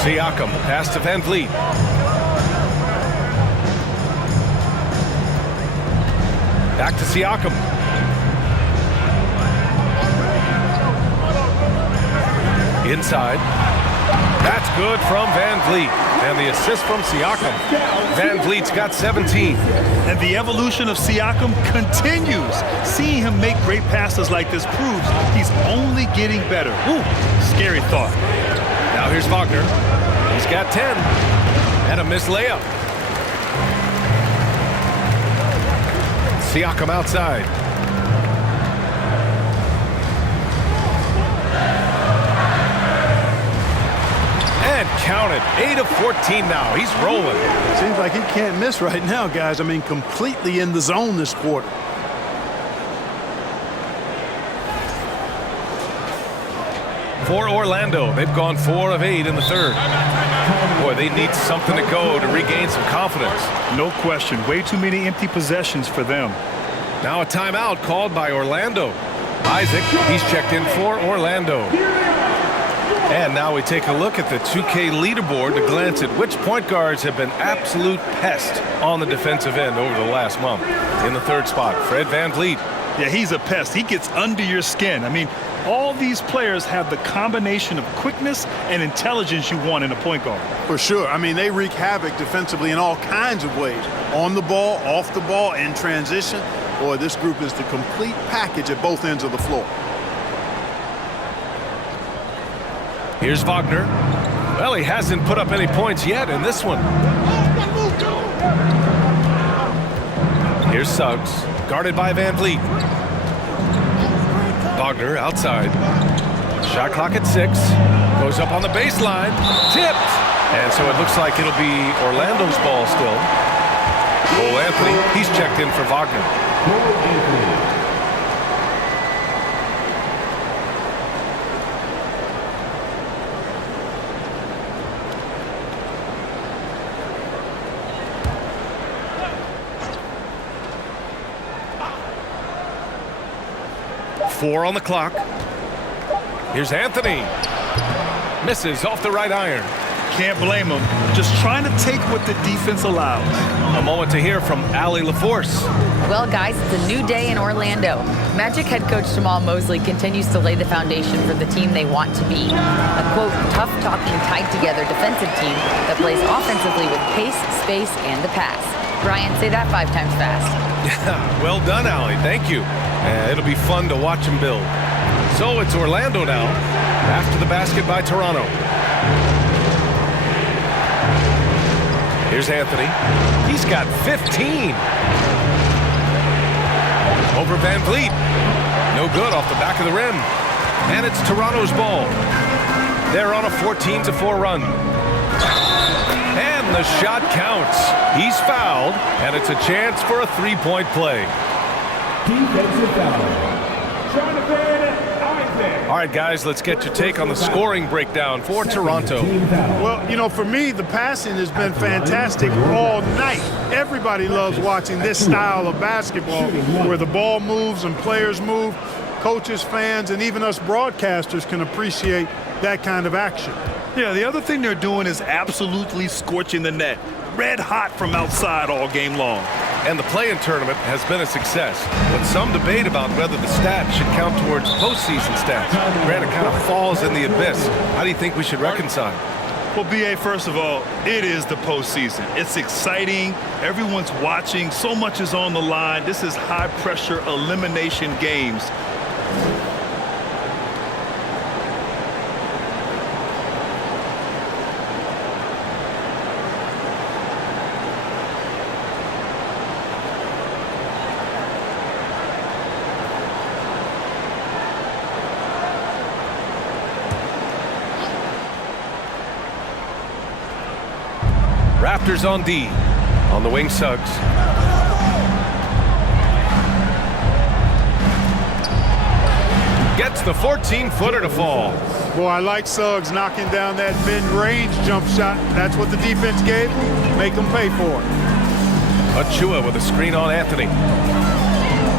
Siakam, pass to Van Vliet. Back to Siakam. Inside. That's good from Van Vliet. And the assist from Siakam. Van Vliet's got 17. And the evolution of Siakam continues. Seeing him make great passes like this proves he's only getting better. Ooh, scary thought. Now here's Wagner. He's got 10. And a missed layup. Siakam outside. And counted. 8 of 14 now. He's rolling. Seems like he can't miss right now, guys. I mean, completely in the zone this quarter. For Orlando, they've gone 4 of 8 in the third. Boy, they need something to go to regain some confidence. No question. Way too many empty possessions for them. Now a timeout called by Orlando. Isaac, he's checked in for Orlando. And now we take a look at the 2K leaderboard to glance at which point guards have been absolute pests on the defensive end over the last month. In the third spot, Fred VanVleet. Yeah, he's a pest. He gets under your skin. I mean, all these players have the combination of quickness and intelligence you want in a point guard. For sure. I mean, they wreak havoc defensively in all kinds of ways. On the ball, off the ball, in transition. Boy, this group is the complete package at both ends of the floor. Here's Wagner. Well, he hasn't put up any points yet in this one. Here's Suggs, guarded by VanVleet. Wagner outside. Shot clock at 6. Goes up on the baseline. Tipped. And so it looks like it'll be Orlando's ball still. Cole Anthony, he's checked in for Wagner. Four on the clock. Here's Anthony. Misses off the right iron. Can't blame them. Just trying to take what the defense allows. A moment to hear from Allie LaForce. Well, guys, it's a new day in Orlando. Magic head coach Jamal Mosley continues to lay the foundation for the team they want to be. A, quote, tough-talking, tied-together defensive team that plays offensively with pace, space, and the pass. Brian, say that 5 times fast. Well done, Allie. Thank you. It'll be fun to watch him build. So it's Orlando now, after the basket by Toronto. Here's Anthony. He's got 15. Over Van Vliet. No good off the back of the rim. And it's Toronto's ball. They're on a 14-4 run. And the shot counts. He's fouled, and it's a chance for a 3-point play. Defensive foul. All right, guys, let's get your take on the scoring breakdown for Toronto. Well, you know, for me, the passing has been fantastic all night. Everybody loves watching this style of basketball where the ball moves and players move. Coaches, fans, and even us broadcasters can appreciate that kind of action. Yeah, the other thing they're doing is absolutely scorching the net. Red hot from outside all game long. And the play-in tournament has been a success, but some debate about whether the stats should count towards postseason stats. Granted, it kind of falls in the abyss. How do you think we should reconcile? Well, B.A., first of all, it is the postseason. It's exciting. Everyone's watching. So much is on the line. This is high-pressure elimination games. Raptors on D. On the wing, Suggs. Gets the 14-footer to fall. Boy, I like Suggs knocking down that mid-range jump shot. That's what the defense gave. Make them pay for it. Achua with a screen on Anthony.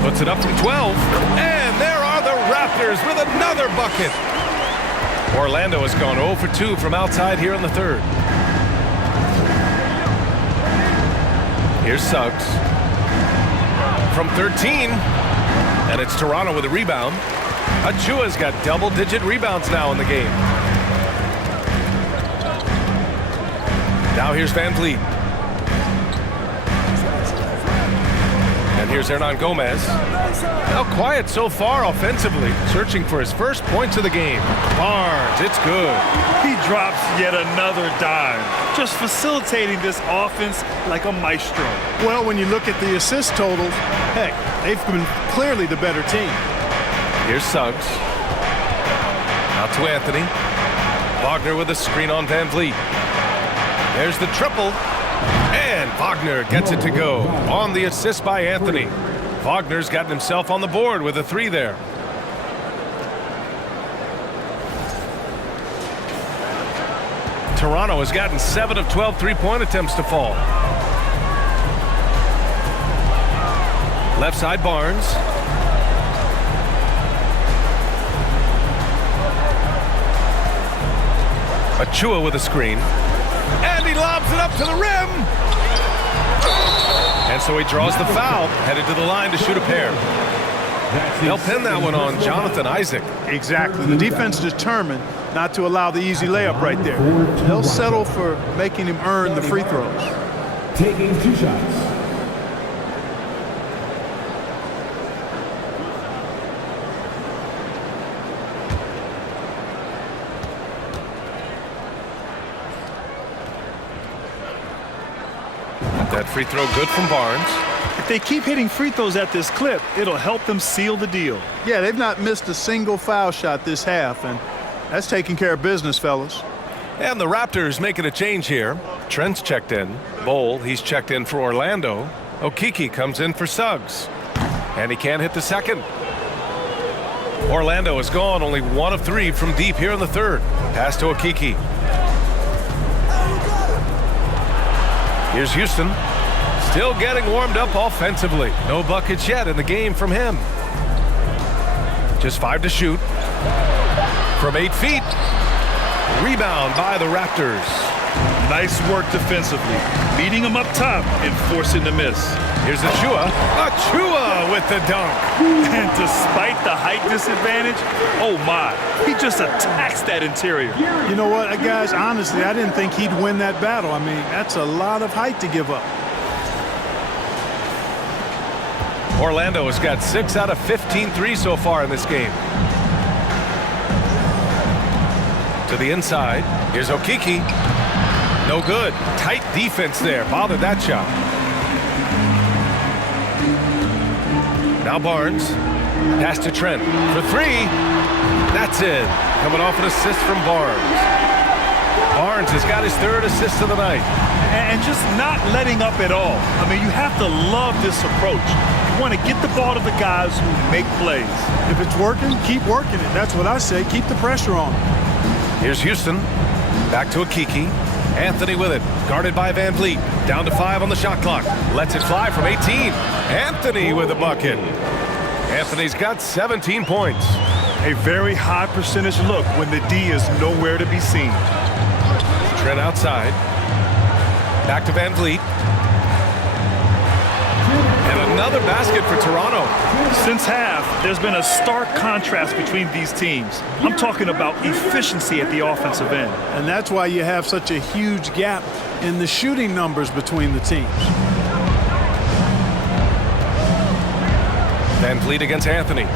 Puts it up from 12. And there are the Raptors with another bucket. Orlando has gone 0 for 2 from outside here in the third. Here's Suggs. From 13. And it's Toronto with a rebound. Achua's got double-digit rebounds now in the game. Now here's Van Vliet. And here's Hernan Gomez. Now quiet so far offensively, searching for his first points of the game. Barnes, it's good. He drops yet another dime, just facilitating this offense like a maestro. Well, when you look at the assist totals, heck, they've been clearly the better team. Here's Suggs. Out to Anthony. Wagner with a screen on Van Vliet. There's the triple. And Wagner gets it to go on the assist by Anthony. Wagner's gotten himself on the board with a 3 there. Toronto has gotten 7 of 12 three-point attempts to fall. Left side, Barnes. Achua with a screen. And he lobs it up to the rim. And so he draws the foul, headed to the line to shoot a pair. They'll pin that one on Jonathan Isaac. Exactly. The defense determined not to allow the easy layup right there. They'll settle for making him earn the free throws. Taking 2 shots. That free throw good from Barnes. If they keep hitting free throws at this clip, it'll help them seal the deal. Yeah, they've not missed a single foul shot this half, and that's taking care of business, fellas. And the Raptors making a change here. Trent's checked in. Bowl, he's checked in for Orlando. Okeke comes in for Suggs. And he can't hit the second. Orlando is gone only 1 of 3 from deep here in the third. Pass to Okeke. Here's Houston. Still getting warmed up offensively. No buckets yet in the game from him. Just 5 to shoot. From 8 feet. Rebound by the Raptors. Nice work defensively, beating him up top and forcing the miss. Here's Achua. Achua with the dunk. And despite the height disadvantage, oh my, he just attacks that interior. You know what, guys, honestly, I didn't think he'd win that battle. I mean, that's a lot of height to give up. Orlando has got 6 out of 15 threes so far in this game. To the inside. Here's Okiki. No good. Tight defense there. Bothered that shot. Now Barnes. Pass to Trent for 3. That's it. Coming off an assist from Barnes. Barnes has got his 3rd assist of the night. And just not letting up at all. I mean, you have to love this approach. You want to get the ball to the guys who make plays. If it's working, keep working it. That's what I say. Keep the pressure on. Here's Houston. Back to Okiki. Anthony with it. Guarded by Van Vliet. Down to 5 on the shot clock. Lets it fly from 18. Anthony with a bucket. Anthony's got 17 points. A very high percentage look when the D is nowhere to be seen. Trent outside. Back to Van Vliet. And another basket for Toronto. Since half, there's been a stark contrast between these teams. I'm talking about efficiency at the offensive end. And that's why you have such a huge gap in the shooting numbers between the teams. Van Vliet against Anthony.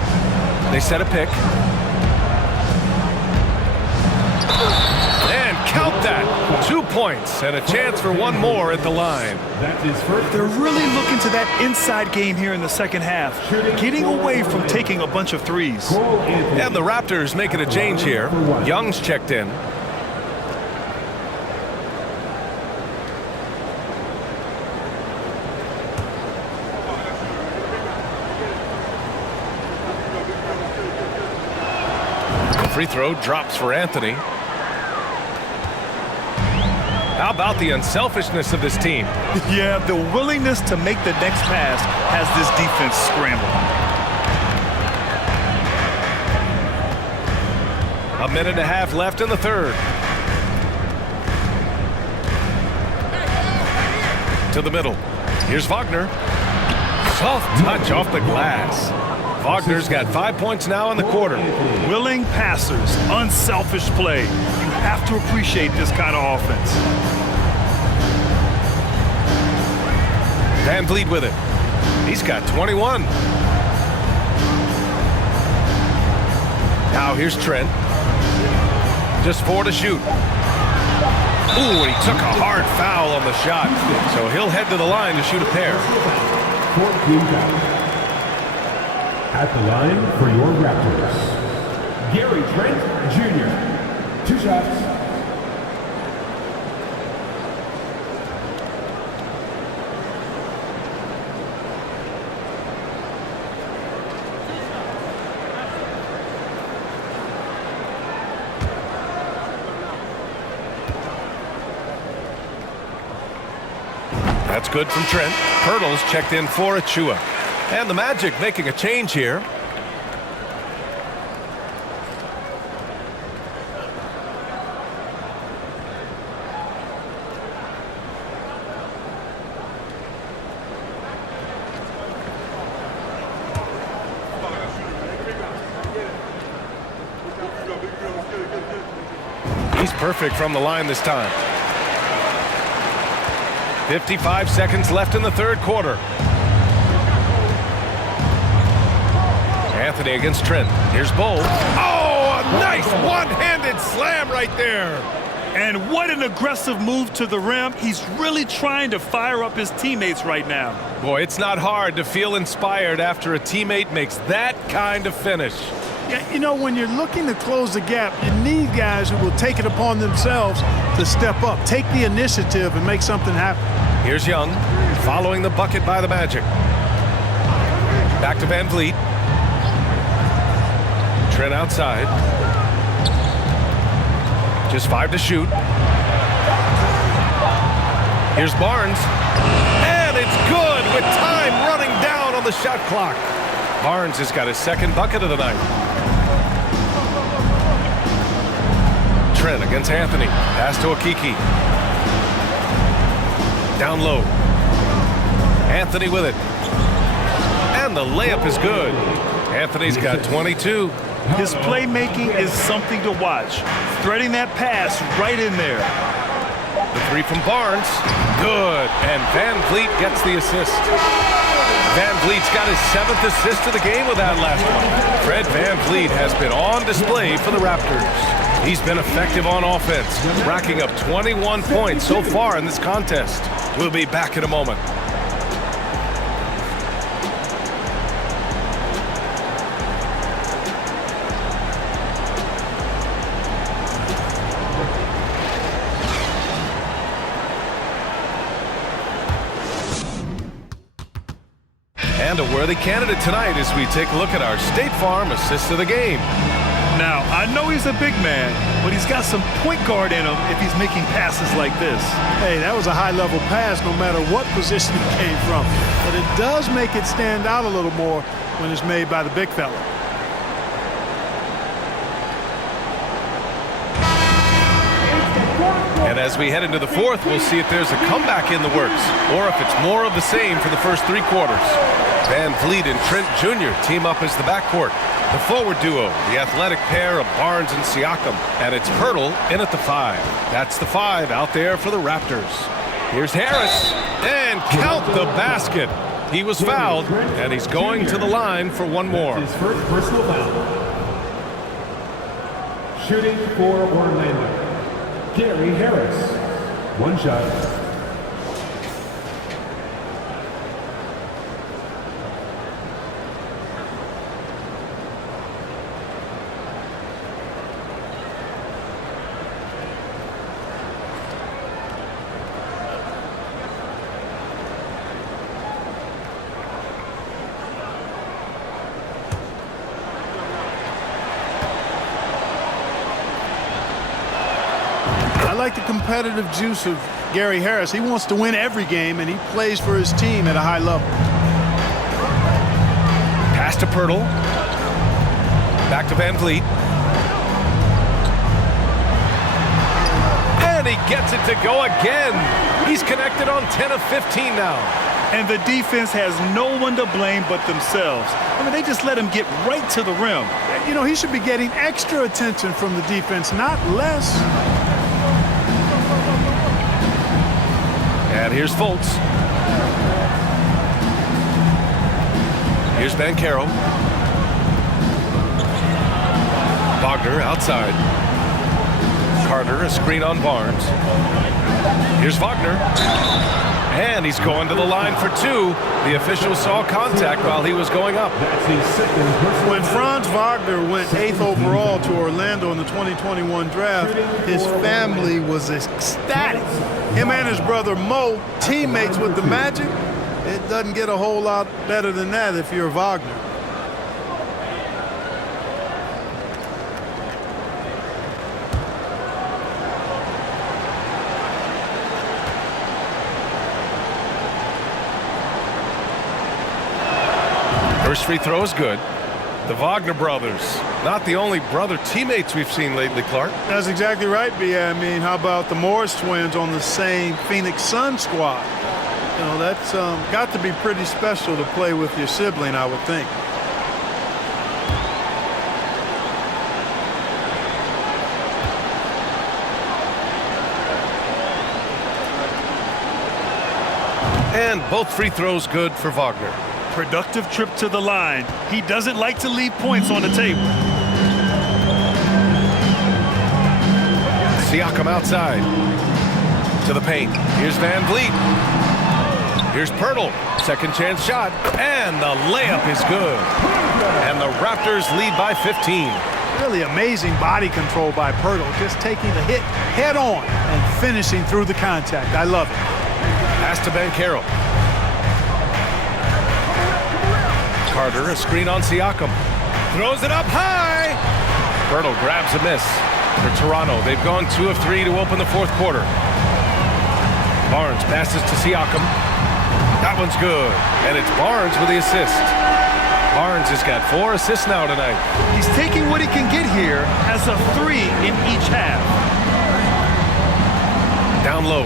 They set a pick. And count that. 2 points and a chance for one more at the line. They're really looking to that inside game here in the second half, getting away from taking a bunch of threes. And the Raptors making a change here. Young's checked in. Free throw drops for Anthony. How about the unselfishness of this team? Yeah, the willingness to make the next pass has this defense scrambling. A minute and a half left in the 3rd. To the middle. Here's Wagner. Soft touch off the glass. Wagner's got 5 points now in the quarter. Willing passers, unselfish play. You have to appreciate this kind of offense. Van Vliet with it. He's got 21. Now here's Trent. Just 4 to shoot. Ooh, he took a hard foul on the shot. So he'll head to the line to shoot a pair. 14 fouls. At the line for your Raptors, Gary Trent Jr. 2 shots. That's good from Trent. Pirtle's checked in for Achua. And the Magic making a change here. He's perfect from the line this time. 55 seconds left in the 3rd quarter. Anthony against Trent. Here's Bull. Oh, a nice one-handed slam right there. And what an aggressive move to the rim. He's really trying to fire up his teammates right now. Boy, it's not hard to feel inspired after a teammate makes that kind of finish. Yeah, you know, when you're looking to close the gap, you need guys who will take it upon themselves to step up, take the initiative, and make something happen. Here's Young, following the bucket by the Magic. Back to Van Vliet. Trent outside. Just 5 to shoot. Here's Barnes. And it's good with time running down on the shot clock. Barnes has got his 2nd bucket of the night. Trent against Anthony. Pass to Okiki. Down low. Anthony with it. And the layup is good. Anthony's got 22. His playmaking is something to watch. Threading that pass right in there. The three from Barnes. Good. And Van Vliet gets the assist. Van Vliet's got his 7th assist of the game with that last one. Fred Van Vliet has been on display for the Raptors. He's been effective on offense, racking up 21 points so far in this contest. We'll be back in a moment. And a worthy candidate tonight as we take a look at our State Farm assist of the game. Now, I know he's a big man, but he's got some point guard in him if he's making passes like this. Hey, that was a high-level pass no matter what position it came from. But it does make it stand out a little more when it's made by the big fella. And as we head into the fourth, we'll see if there's a comeback in the works or if it's more of the same for the first 3 quarters. Van Vliet and Trent Jr. team up as the backcourt. The forward duo, the athletic pair of Barnes and Siakam. And it's Pirtle in at the 5. That's the 5 out there for the Raptors. Here's Harris. And count the basket. He was fouled, and he's going to the line for one more. His first personal foul. Shooting for Orlando, Gary Harris. 1 shot. I like the competitive juice of Gary Harris. He wants to win every game, and he plays for his team at a high level. Pass to Pirtle. Back to Van Vliet. And he gets it to go again. He's connected on 10 of 15 now. And the defense has no one to blame but themselves. I mean, they just let him get right to the rim. You know, he should be getting extra attention from the defense, not less. And here's Fultz. Here's Banchero. Wagner outside. Carter, a screen on Barnes. Here's Wagner. And he's going to the line for 2. The official saw contact while he was going up. When Franz Wagner went 8th overall to Orlando in the 2021 draft, his family was ecstatic. Him and his brother Mo, teammates with the Magic. It doesn't get a whole lot better than that if you're Wagner. First free throw is good. The Wagner brothers, not the only brother teammates we've seen lately, Clark. That's exactly right, B.A. I mean, how about the Morris twins on the same Phoenix Sun squad? You know, that's got to be pretty special to play with your sibling, I would think. And both free throws good for Wagner. Productive trip to the line. He doesn't like to leave points on the table. Siakam outside. To the paint. Here's Van Vliet. Here's Pirtle. Second chance shot. And the layup is good. And the Raptors lead by 15. Really amazing body control by Pirtle. Just taking the hit head on and finishing through the contact. I love it. Pass to Banchero. Carter, a screen on Siakam. Throws it up high. Pirtle grabs a miss. For Toronto, they've gone 2 of 3 to open the fourth quarter. Barnes passes to Siakam. That one's good. And it's Barnes with the assist. Barnes has got 4 assists now tonight. He's taking what he can get here as a 3 in each half. Down low.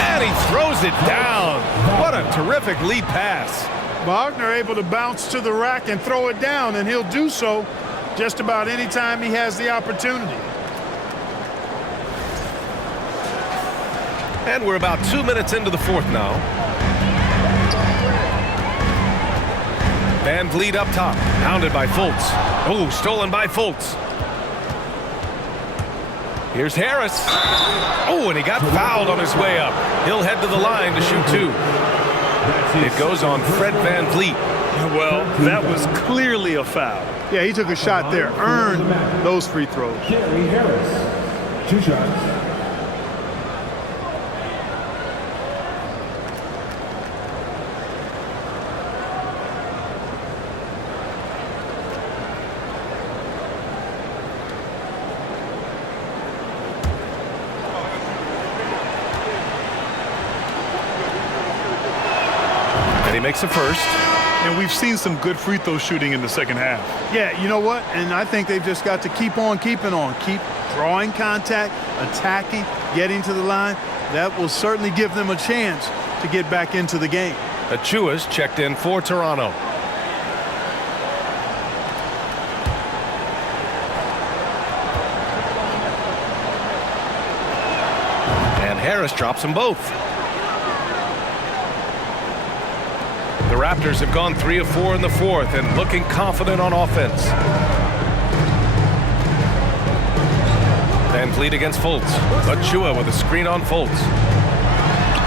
And he throws it down. What a terrific lead pass. Wagner able to bounce to the rack and throw it down, and he'll do so just about any time he has the opportunity. And we're about 2 minutes into the fourth now. Van Vliet up top, pounded by Fultz. Oh, stolen by Fultz. Here's Harris. Oh, and he got fouled on his way up. He'll head to the line to shoot two. It goes on Fred Van Vliet. Well, that was clearly a foul. Yeah, he took a shot there, earned those free throws. Gary Harris, 2 shots. And he makes a first. And we've seen some good free throw shooting in the second half. Yeah, you know what? And I think they've just got to keep on keeping on. Keep drawing contact, attacking, getting to the line. That will certainly give them a chance to get back into the game. Achua's checked in for Toronto. And Harris drops them both. The Raptors have gone 3 of 4 in the fourth and looking confident on offense. Van Vliet against Fultz. Achua with a screen on Fultz.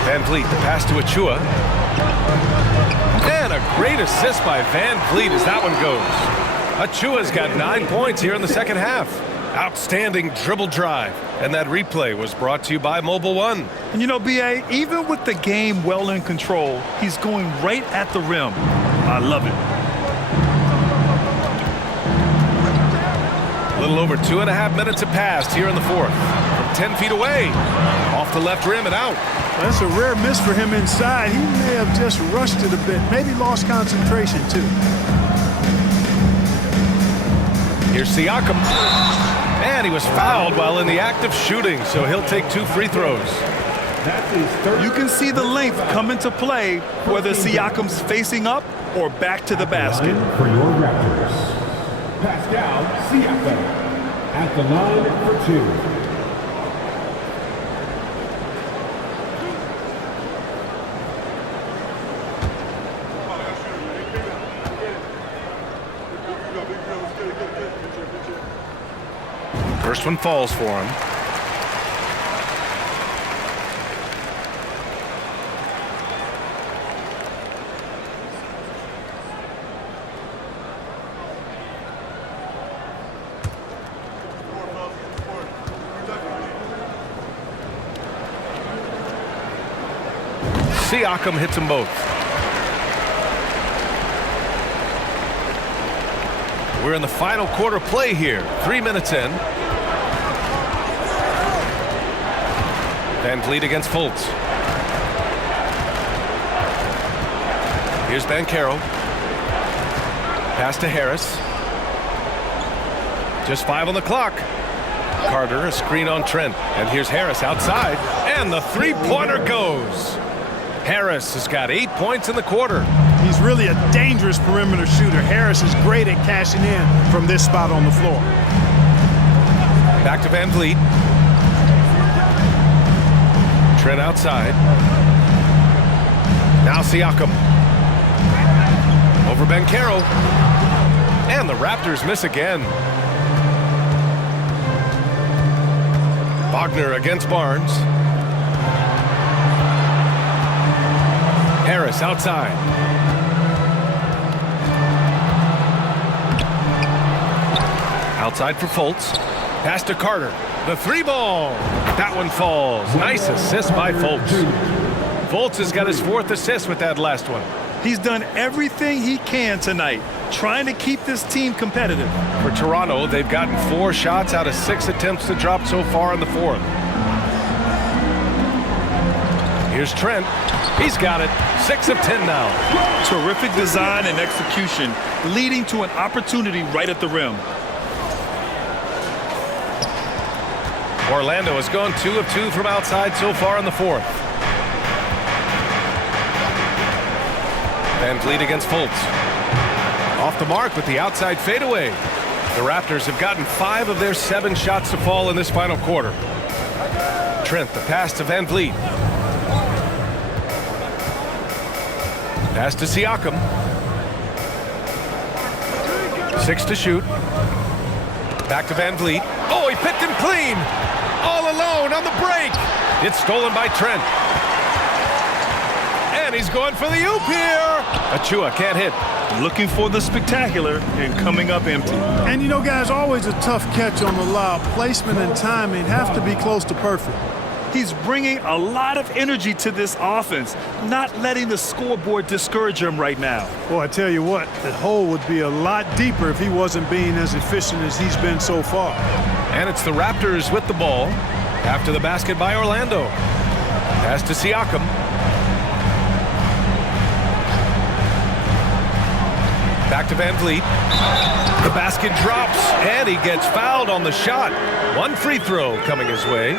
Van Vliet, the pass to Achua. And a great assist by Van Vliet as that one goes. Achua's got 9 points here in the second half. Outstanding dribble drive. And that replay was brought to you by Mobile One. And you know, B.A., even with the game well in control, he's going right at the rim. I love it. A little over 2.5 minutes have passed here in the fourth. From 10 feet away. Off the left rim and out. That's a rare miss for him inside. He may have just rushed it a bit, maybe lost concentration too. Here's Siakam. And he was fouled while in the act of shooting, so he'll take 2 free throws. You can see the length come into play, whether Siakam's facing up or back to the basket. For your Raptors, Pascal Siakam at the line for 2. First one falls for him. Siakam hits them both. We're in the final quarter play here. 3 minutes in. Van Vliet against Fultz. Here's Banchero. Pass to Harris. Just 5 on the clock. Carter, a screen on Trent. And here's Harris outside. And the three-pointer goes. Harris has got 8 points in the quarter. He's really a dangerous perimeter shooter. Harris is great at cashing in from this spot on the floor. Back to Van Vliet. Trent outside. Now Siakam. Over Banchero. And the Raptors miss again. Wagner against Barnes. Harris outside. Outside for Fultz. Pass to Carter. The 3-ball. That one falls. Nice assist by Fultz. Fultz has got his 4th assist with that last one. He's done everything he can tonight, trying to keep this team competitive. For Toronto, they've gotten 4 shots out of 6 attempts to drop so far in the fourth. Here's Trent. He's got it. 6 of 10 now. Terrific design and execution, leading to an opportunity right at the rim. Orlando has gone 2 of 2 from outside so far in the fourth. Van Vliet against Fultz. Off the mark with the outside fadeaway. The Raptors have gotten 5 of their 7 shots to fall in this final quarter. Trent, the pass to Van Vliet. Pass to Siakam. 6 to shoot. Back to Van Vliet. Oh, he picked him clean. All alone on the break. It's stolen by Trent. And he's going for the oop here. Achua can't hit. Looking for the spectacular and coming up empty. And you know, guys, always a tough catch on the lob. Placement and timing have to be close to perfect. He's bringing a lot of energy to this offense, not letting the scoreboard discourage him right now. Boy, I tell you what, the hole would be a lot deeper if he wasn't being as efficient as he's been so far. And it's the Raptors with the ball after the basket by Orlando. Pass to Siakam. Back to Van Vliet. The basket drops, and he gets fouled on the shot. 1 free throw coming his way.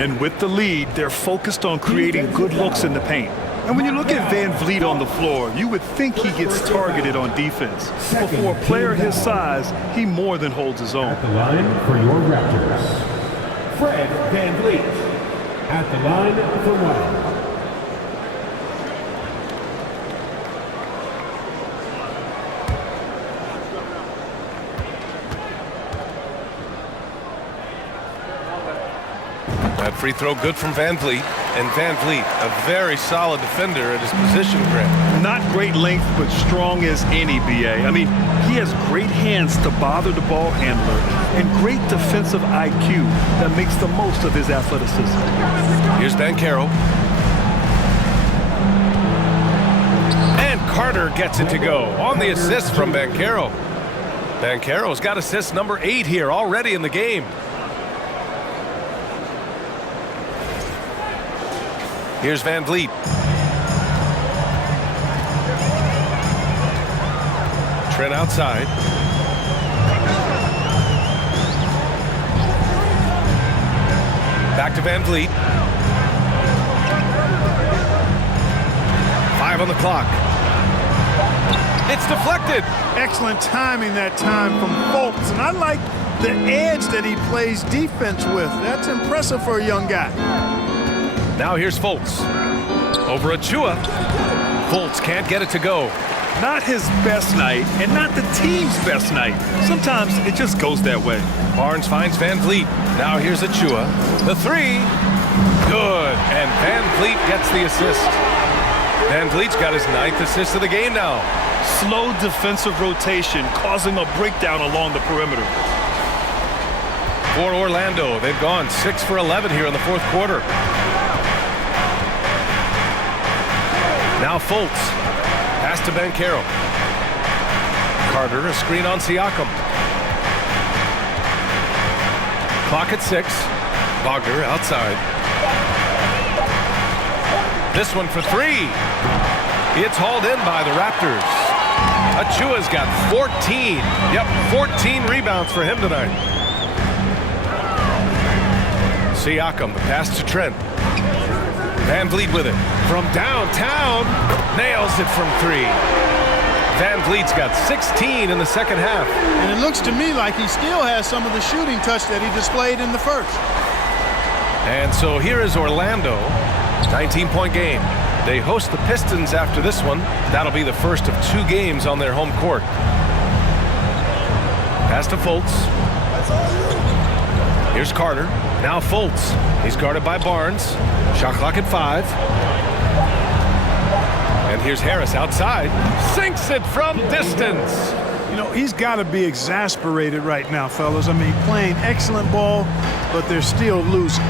And with the lead, they're focused on creating good looks in the paint. And when you look at Van Vliet on the floor, you would think he gets targeted on defense. But for a player his size, he more than holds his own. At the line for your Raptors, Fred Van Vliet. At the line for 1. That free throw good from Van Vliet. And Van Vliet, a very solid defender at his position, Grant. Not great length, but strong as any, BA. I mean, he has great hands to bother the ball handler and great defensive IQ that makes the most of his athleticism. Here's Banchero. And Carter gets it to go on the assist from Banchero. Banchero's got assist number 8 here already in the game. Here's Van Vliet. Trent outside. Back to Van Vliet. 5 on the clock. It's deflected. Excellent timing that time from Fultz. And I like the edge that he plays defense with. That's impressive for a young guy. Now here's Fultz. Over Achua. Fultz can't get it to go. Not his best night, and not the team's best night. Sometimes it just goes that way. Barnes finds Van Vliet. Now here's Achua. The 3. Good. And Van Vliet gets the assist. Van Vliet's got his 9th assist of the game now. Slow defensive rotation causing a breakdown along the perimeter. For Orlando, they've gone 6 for 11 here in the 4th quarter. Now Fultz. Pass to Banchero. Carter, a screen on Siakam. Clock at 6. Wagner outside. This one for 3. It's hauled in by the Raptors. Achua's got 14. Yep, 14 rebounds for him tonight. Siakam, the pass to Trent. Van Vliet with it. From downtown, nails it from 3. Van Vliet's got 16 in the second half. And it looks to me like he still has some of the shooting touch that he displayed in the first. And so here is Orlando, 19-point game. They host the Pistons after this one. That'll be the first of 2 games on their home court. Pass to Fultz. Here's Carter. Now Fultz. He's guarded by Barnes. Shot clock at 5. And here's Harris outside. Sinks it from distance. You know, he's got to be exasperated right now, fellas. I mean, playing excellent ball, but they're still losing.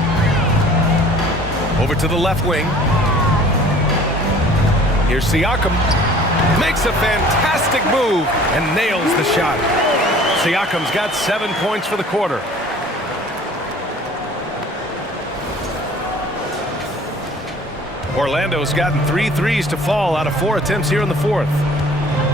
Over to the left wing. Here's Siakam. Makes a fantastic move and nails the shot. Siakam's got 7 points for the quarter. Orlando's gotten 3 threes to fall out of 4 attempts here in the 4th.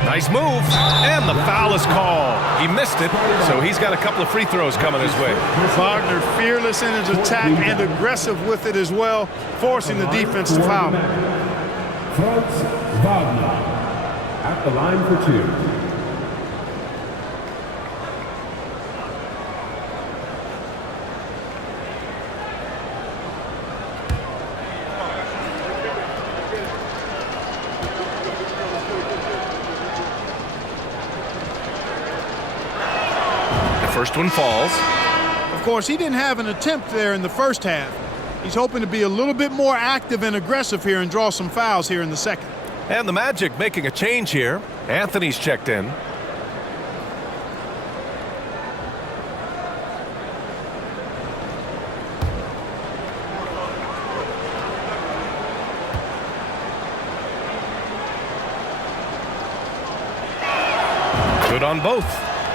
Nice move, and the foul is called. He missed it, so he's got a couple of free throws coming his way. Wagner fearless in his attack and aggressive with it as well, forcing the defense to foul. Franz Wagner at the line for two. First one falls. Of course, he didn't have an attempt there in the first half. He's hoping to be a little bit more active and aggressive here and draw some fouls here in the second. And the Magic making a change here. Anthony's checked in. Good on both.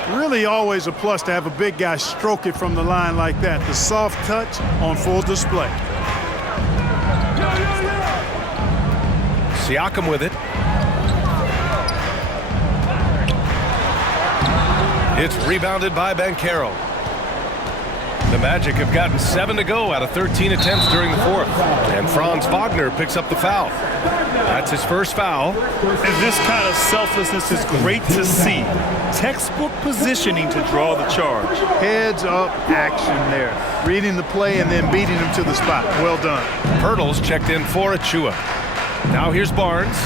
Really always a plus to have a big guy stroke it from the line like that. The soft touch on full display. Siakam with it. It's rebounded by Banchero. The Magic have gotten 7 to go out of 13 attempts during the fourth. And Franz Wagner picks up the foul. That's his first foul. And this kind of selflessness is great to see. Textbook positioning to draw the charge. Heads up action there. Reading the play and then beating him to the spot. Well done. Pirtle's checked in for Achua. Now here's Barnes.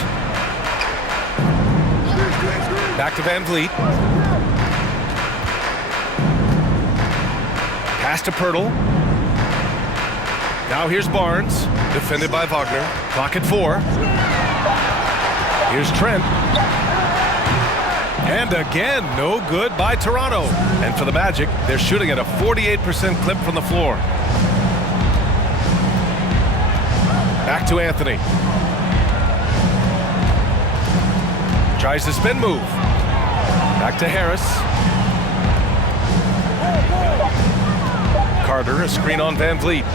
Back to Van Vliet. Pass to Pirtle. Now here's Barnes. Defended by Wagner. Clock at 4. Here's Trent. And again, no good by Toronto. And for the Magic, they're shooting at a 48% clip from the floor. Back to Anthony. Tries the spin move. Back to Harris. Carter, a screen on Van Vliet.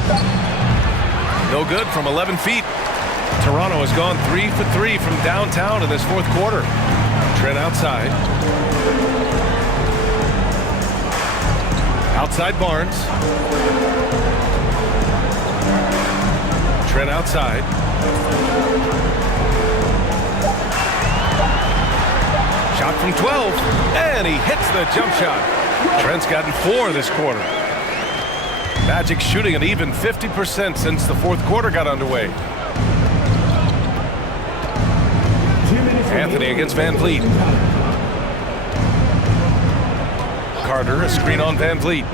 No good from 11 feet. Toronto has gone 3 for 3 from downtown in this fourth quarter. Trent outside. Outside Barnes. Trent outside. Shot from 12, and he hits the jump shot. Trent's gotten 4 this quarter. Magic shooting at even 50% since the fourth quarter got underway. Anthony against Van Vliet. Carter, a screen on Van Vliet.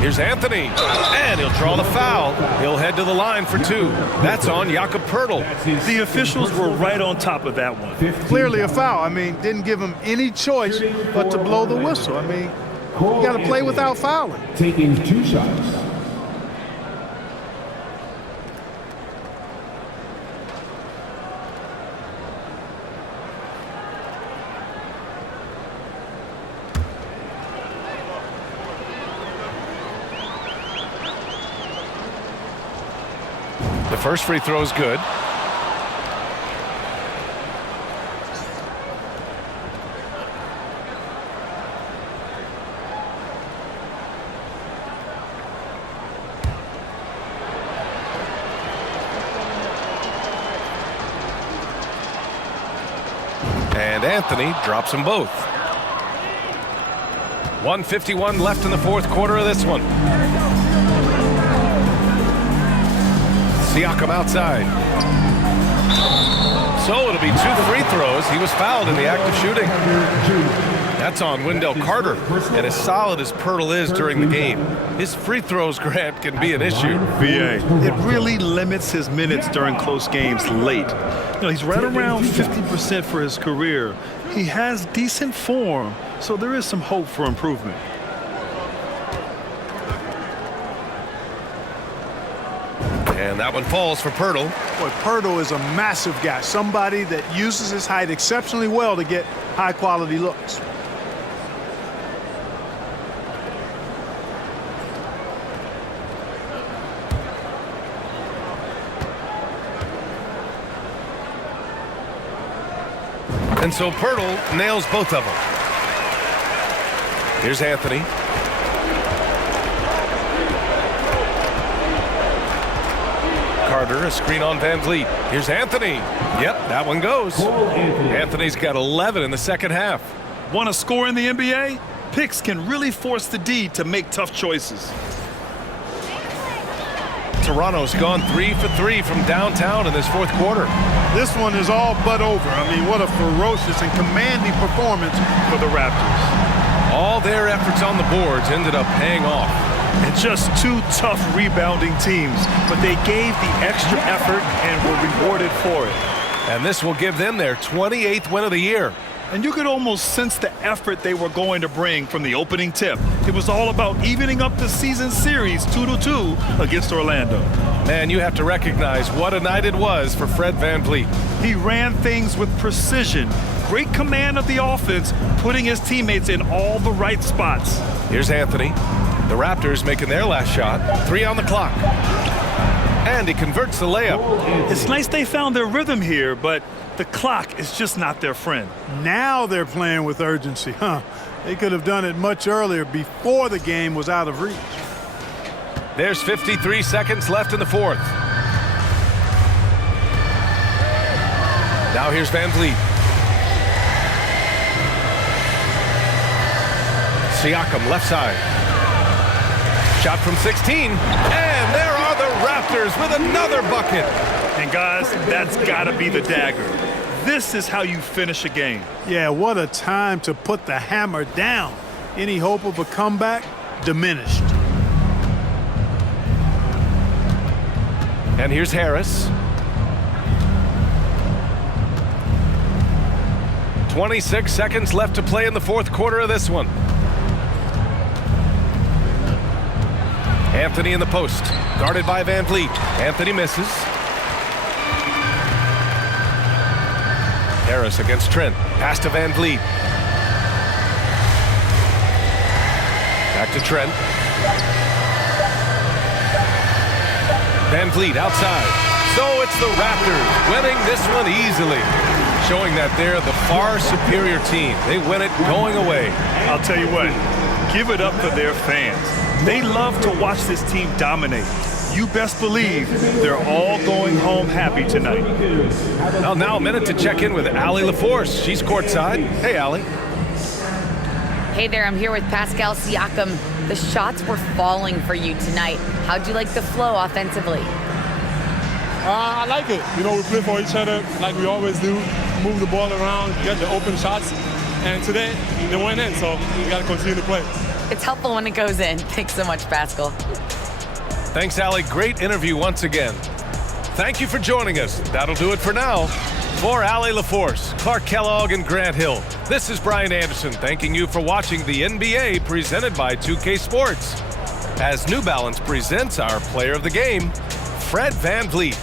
Here's Anthony, and he'll draw the foul. He'll head to the line for 2. That's on Jakob Pirtle. The officials were right on top of that one. Clearly a foul. I mean, didn't give him any choice but to blow the whistle. I mean, you got to play without fouling. Taking 2 shots. The first free throw is good. And Anthony drops them both. 1:51 left in the fourth quarter of this one. Siakam outside. So it'll be 2 free throws. He was fouled in the act of shooting. That's on Wendell Carter. And as solid as Pirtle is during the game, his free throws, Grant, can be an issue. BA, it really limits his minutes during close games late. You know, he's right around 50% for his career. He has decent form, so there is some hope for improvement. And that one falls for Pirtle. Boy, Pirtle is a massive guy, somebody that uses his height exceptionally well to get high-quality looks. And so Pirtle nails both of them. Here's Anthony. Carter, a screen on Van Vliet. Here's Anthony. Yep, that one goes. Anthony's got 11 in the second half. Want to score in the NBA? Picks can really force the D to make tough choices. Toronto's gone 3 for 3 from downtown in this fourth quarter. This one is all but over. I mean, what a ferocious and commanding performance For the Raptors. All their efforts on the boards ended up paying off. And just two tough rebounding teams, but they gave the extra effort and were rewarded for it. And this will give them their 28th win of the year. And you could almost sense the effort they were going to bring from the opening tip. It was all about evening up the season series 2-2 against Orlando. Man, you have to recognize what a night it was for Fred Van Vliet. He ran things with precision, great command of the offense, putting his teammates in all the right spots. Here's Anthony. The Raptors making their last shot. 3 on the clock. And he converts the layup. It's nice they found their rhythm here, but the clock is just not their friend. Now they're playing with urgency, huh? They could have done it much earlier before the game was out of reach. There's 53 seconds left in the fourth. Now here's Van Vliet. Siakam left side. Shot from 16. And there are the Raptors with another bucket. And guys, that's gotta be the dagger. This is how you finish a game. Yeah, what a time to put the hammer down. Any hope of a comeback? Diminished. And here's Harris. 26 seconds left to play in the fourth quarter of this one. Anthony in the post, guarded by Van Vliet. Anthony misses. Harris against Trent. Pass to Van Vliet. Back to Trent. Van Vliet outside. So it's the Raptors winning this one easily, showing that they're the far superior team. They win it going away. I'll tell you what, give it up for their fans. They love to watch this team dominate. You best believe they're all going home happy tonight. Well, now a minute to check in with Allie LaForce. She's courtside. Hey, Allie. Hey there, I'm here with Pascal Siakam. The shots were falling for you tonight. How'd you like the flow offensively? I like it. You know, we play for each other like we always do. Move the ball around, get the open shots. And today, they went in, so we got to continue to play. It's helpful when it goes in. Thanks so much, Pascal. Thanks, Allie. Great interview once again. Thank you for joining us. That'll do it for now. For Allie LaForce, Clark Kellogg, and Grant Hill, this is Brian Anderson thanking you for watching the NBA presented by 2K Sports. As New Balance presents our player of the game, Fred Van Vliet.